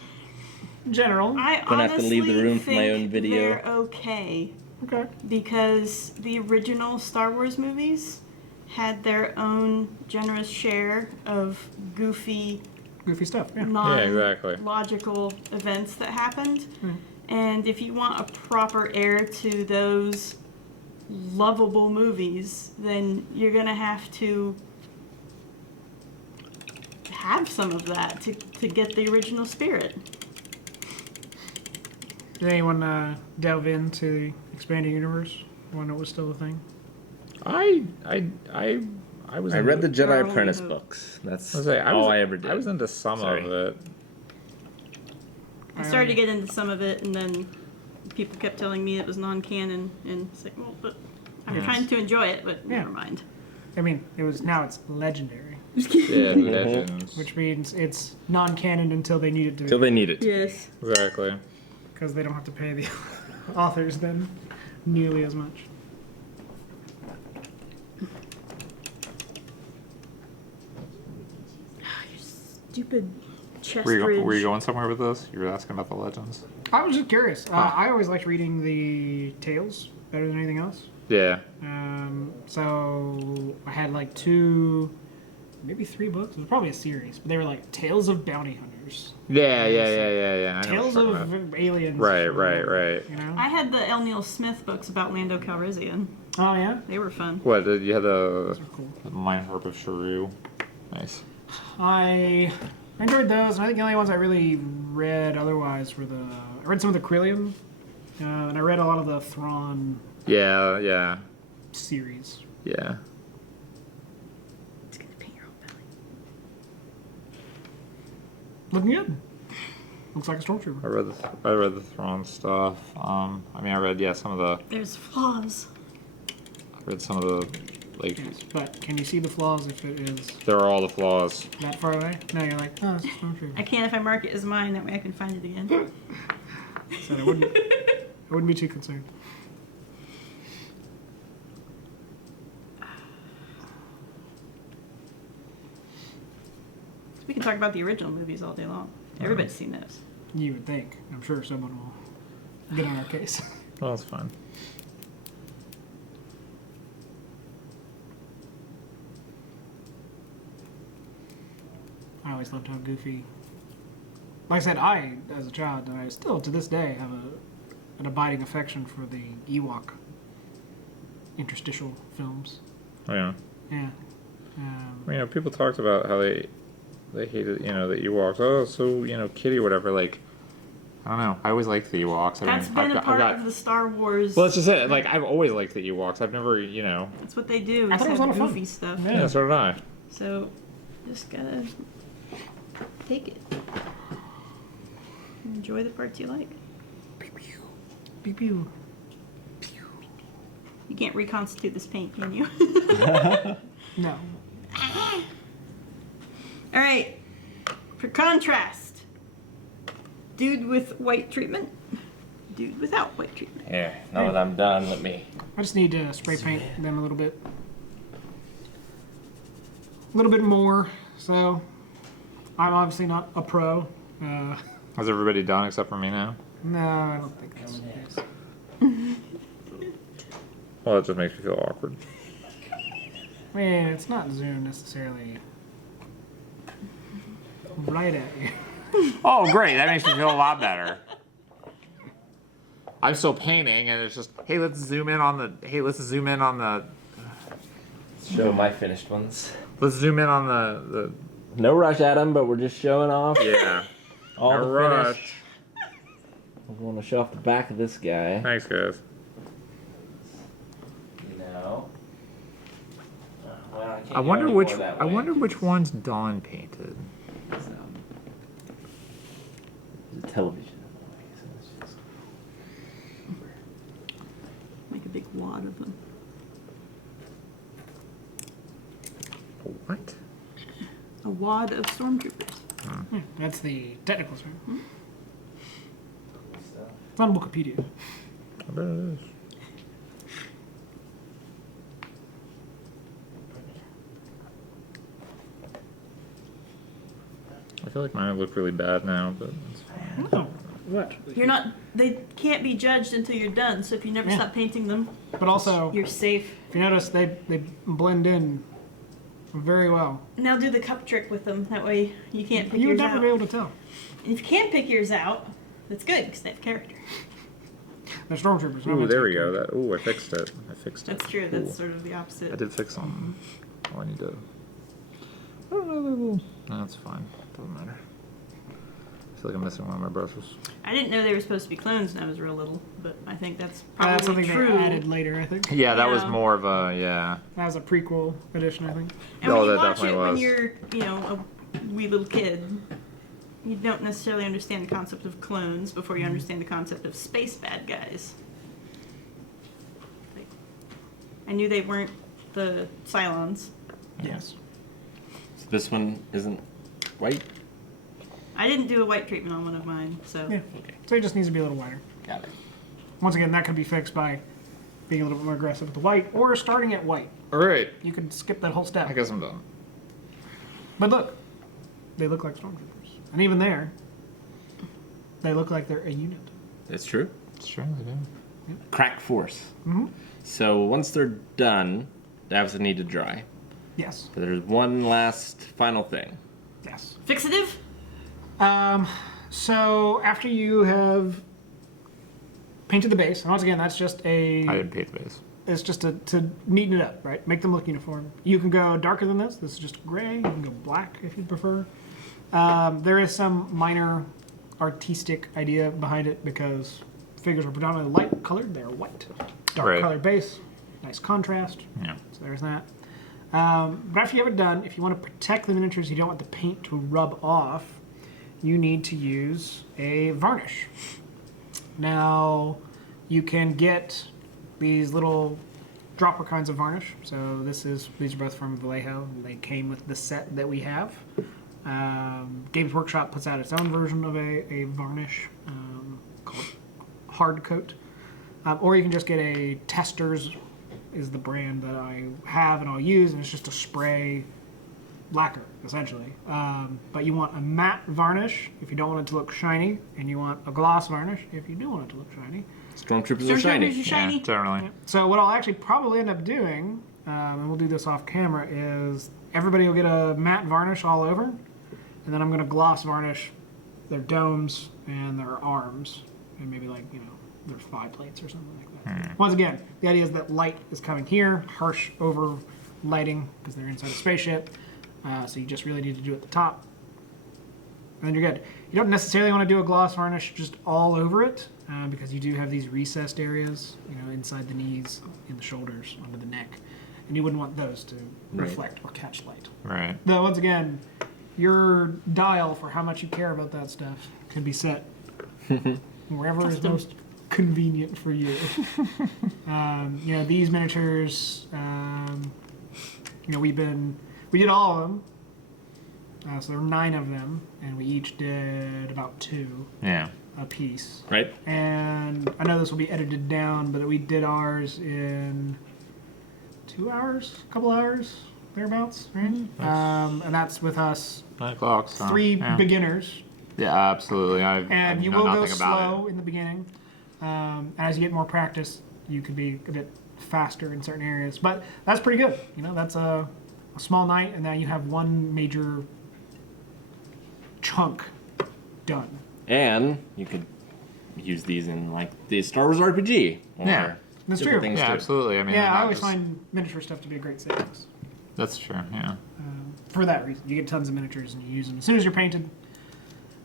general. I Gonna have to leave the honestly room for my think own video. They're okay Okay. because the original Star Wars movies had their own generous share of goofy, Goofy stuff. Yeah. exactly. non-logical events that happened. Hmm. And if you want a proper heir to those lovable movies, then you're gonna have to have some of that to get the original spirit. Did anyone delve into the expanded universe when it was still a thing? I was. I into- read the Jedi Early Apprentice hope. books. That's I all I ever did. I was into some Sorry. of it. I started to get into some of it, and then people kept telling me it was non-canon, and it's like, well, but I'm Yes. trying to enjoy it, but Yeah. never mind. I mean, now it's legendary, Yeah, Legends. which means it's non-canon until they need it to Till be, they need it. Yes. Exactly. because they don't have to pay the authors then nearly as much. Stupid chest Were you ridge. going somewhere with this? You were asking about the Legends. I was just curious. I always liked reading the tales better than anything else. Yeah. So I had like 2, maybe 3 books. It was probably a series, but they were like Tales of Bounty Hunters. Warriors. Yeah. I know what Tales you're talking about. of Aliens. Right. You know? I had the L. Neil Smith books about Lando Calrissian. Oh, yeah? They were fun. What, did you have the Cool. Mind Harp of Shrew? Nice. I enjoyed those, and I think the only ones I really read otherwise were I read some of the Krillium, and I read a lot of the Thrawn Yeah. series. Yeah. It's gonna paint your whole belly. Looking good. Looks like a stormtrooper. I read the Thrawn stuff. I read some of the. There's flaws. I read some of the like. Yes, but can you see the flaws if it is There are all the flaws. that far away? No, you're like, oh, it's a I stormtrooper. can if I mark it as mine. That way I can find it again. So I wouldn't be too concerned. We can talk about the original movies all day long. Everybody's seen those. You would think. I'm sure someone will get on our case. Well, that's fine. I always loved how goofy. Like I said, as a child, and I still to this day have an abiding affection for the Ewok interstitial films. Oh, yeah. Yeah. People talked about how they hated, the Ewoks. Oh, so, kitty or whatever. Like, I don't know. I always liked the Ewoks. That's been a part of the Star Wars. Well, that's just it. Like, I've always liked the Ewoks. I've never, That's what they do. I Is thought it was have a lot of fun. goofy stuff. Yeah, so did I. So, just gotta take it. Enjoy the parts you like. Pew pew. You can't reconstitute this paint, can you? No. All right. For contrast, dude with white treatment, dude without white treatment. Here, now that I'm done, let me. I just need to spray paint them a little bit. A little bit more. So, I'm obviously not a pro. Has everybody done except for me now? No, I don't think that's the case. Well, it just makes me feel awkward. I mean, it's not zoomed necessarily right at you. Oh, great. That makes me feel a lot better. I'm still painting, and it's just, let's zoom in on the. Show my finished ones. Let's zoom in on the No rush at them, but we're just showing off yeah. all No the rush. finished. I want to show off the back of this guy. Thanks, guys. Well, I can't I do wonder any which. more that I way. wonder which one's Dawn painted. So, there's a television. So it's just... Make a big wad of them. What? A wad of stormtroopers. Yeah, that's the technical term. It's on Wikipedia. I bet it is. I feel like mine look really bad now, but it's fine. No. What? You're not. They can't be judged until you're done. So if you never Yeah. stop painting them, But also, you're safe. if you notice, they blend in very well. Now do the cup trick with them. That way you can't pick You would yours never out. be able to tell. And if you can't pick yours out, that's good because they have character. They're stormtroopers. Ooh, there we go. Ooh, I fixed it. That's true. Cool. That's sort of the opposite. I did fix them. Oh, I need to. I don't know. No, that's fine. Doesn't matter. I feel like I'm missing one of my brushes. I didn't know they were supposed to be clones when I was real little, but I think that's probably That's something true. they added later, I think. Yeah, that was Yeah. more of a yeah. That was a prequel edition, I think. And Oh, when you that watch it definitely when was. you're, a wee little kid, you don't necessarily understand the concept of clones before you understand the concept of space bad guys. Like, I knew they weren't the Cylons. Yes. So this one isn't white? I didn't do a white treatment on one of mine, so Yeah. So it just needs to be a little wider. Got it. Once again, that could be fixed by being a little bit more aggressive with the white or starting at white. All right. You could skip that whole step. I guess I'm done. But look, they look like stormtroopers. And even there, they look like they're a unit. It's true. It's true, they do. Crack force. Mm-hmm. So once they're done, they obviously need to dry. Yes. But there's one last final thing. Yes. fixative. So after you have painted the base, and once again, that's just I didn't paint the base. it's just to neaten it up, right? Make them look uniform. You can go darker than this. This is just gray. You can go black if you prefer. There is some minor artistic idea behind it because figures are predominantly light colored. They're white. Dark Right. colored base. Nice contrast. Yeah. So there's that. But after you have it done, if you want to protect the miniatures, you don't want the paint to rub off, you need to use a varnish. Now, you can get these little dropper kinds of varnish. So these are both from Vallejo. They came with the set that we have. Games Workshop puts out its own version of a varnish called Hard Coat. Or you can just get a Testers is the brand that I have and I'll use, and it's just a spray lacquer, essentially. But you want a matte varnish if you don't want it to look shiny, and you want a gloss varnish if you do want it to look shiny. Stormtroopers are shiny. Stormtroopers are shiny. Yeah, generally. So what I'll actually probably end up doing, and we'll do this off camera, is everybody will get a matte varnish all over, and then I'm going to gloss varnish their domes and their arms, and maybe their thigh plates or something like that. Once again, the idea is that light is coming here, harsh over lighting because they're inside a spaceship. So you just really need to do it at the top, and then you're good. You don't necessarily want to do a gloss varnish just all over it because you do have these recessed areas, inside the knees, in the shoulders, under the neck, and you wouldn't want those to reflect or catch light. Right. Though once again, your dial for how much you care about that stuff can be set wherever is most convenient for you. These miniatures, we did all of them. So there were 9 of them, and we each did about 2 Yeah. a piece. Right? And I know this will be edited down, but we did ours in 2 hours, a couple hours, thereabouts, right? And that's with us 9 o'clock. So, 3 yeah. beginners. Yeah, absolutely. And you know will go nothing about slow in the beginning. As you get more practice, you could be a bit faster in certain areas. But that's pretty good. That's a small night, and then you have one major chunk done. And you could use these in the Star Wars RPG. Or Yeah. That's different true. things Yeah, too. absolutely. I mean, Yeah, not I always just- find miniature stuff to be a great savings. that's true. Yeah. For that reason, you get tons of miniatures and you use them as soon as you're painted.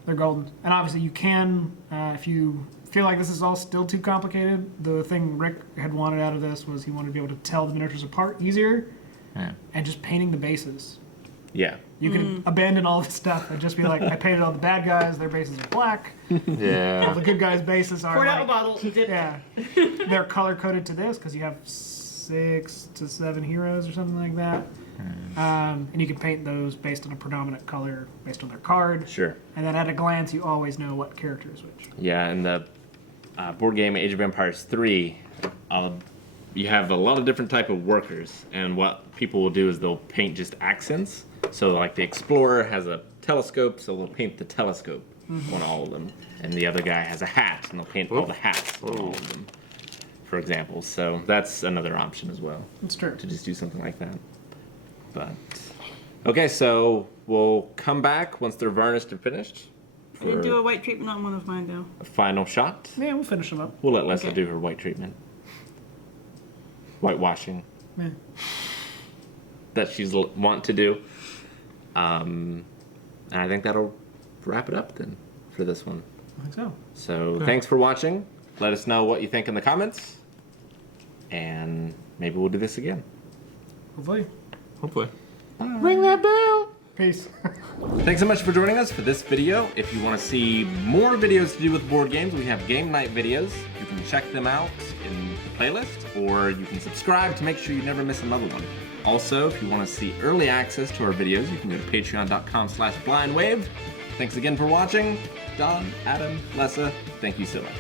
They're golden, and obviously you can, if you feel like this is all still too complicated. The thing Rick had wanted out of this was he wanted to be able to tell the miniatures apart easier, Yeah. and just painting the bases. Yeah. You can abandon all the stuff and just be like, I painted all the bad guys, their bases are black. All Yeah. the good guys' bases are Poured out a like, bottle. Dip. yeah, they're color coded to this because you have 6 to 7 heroes or something like that. And you can paint those based on a predominant color, based on their card. Sure. And then at a glance, you always know what character is which. Yeah, and the board game Age of Empires 3, you have a lot of different type of workers, and what people will do is they'll paint just accents. So like the Explorer has a telescope, so they'll paint the telescope on all of them, and the other guy has a hat, and they'll paint all the hats on all of them, for example. So that's another option as well, It's true. to just do something like that. But okay, so we'll come back once they're varnished and finished I did do for a white treatment on one of mine, though. a final shot. Yeah, we'll finish them up. We'll let Lessa Okay. do her white treatment. Whitewashing Yeah. that she's want to do. And I think that'll wrap it up then for this one. I think so. So thanks for watching. Let us know what you think in the comments. And maybe we'll do this again. Hopefully. Hopefully. Ring that bell. Peace. Thanks so much for joining us for this video. If you want to see more videos to do with board games, we have game night videos. You can check them out in the playlist, or you can subscribe to make sure you never miss another one. Also, if you want to see early access to our videos, you can go to patreon.com/blindwave. Thanks again for watching. Don, Adam, Lessa, thank you so much.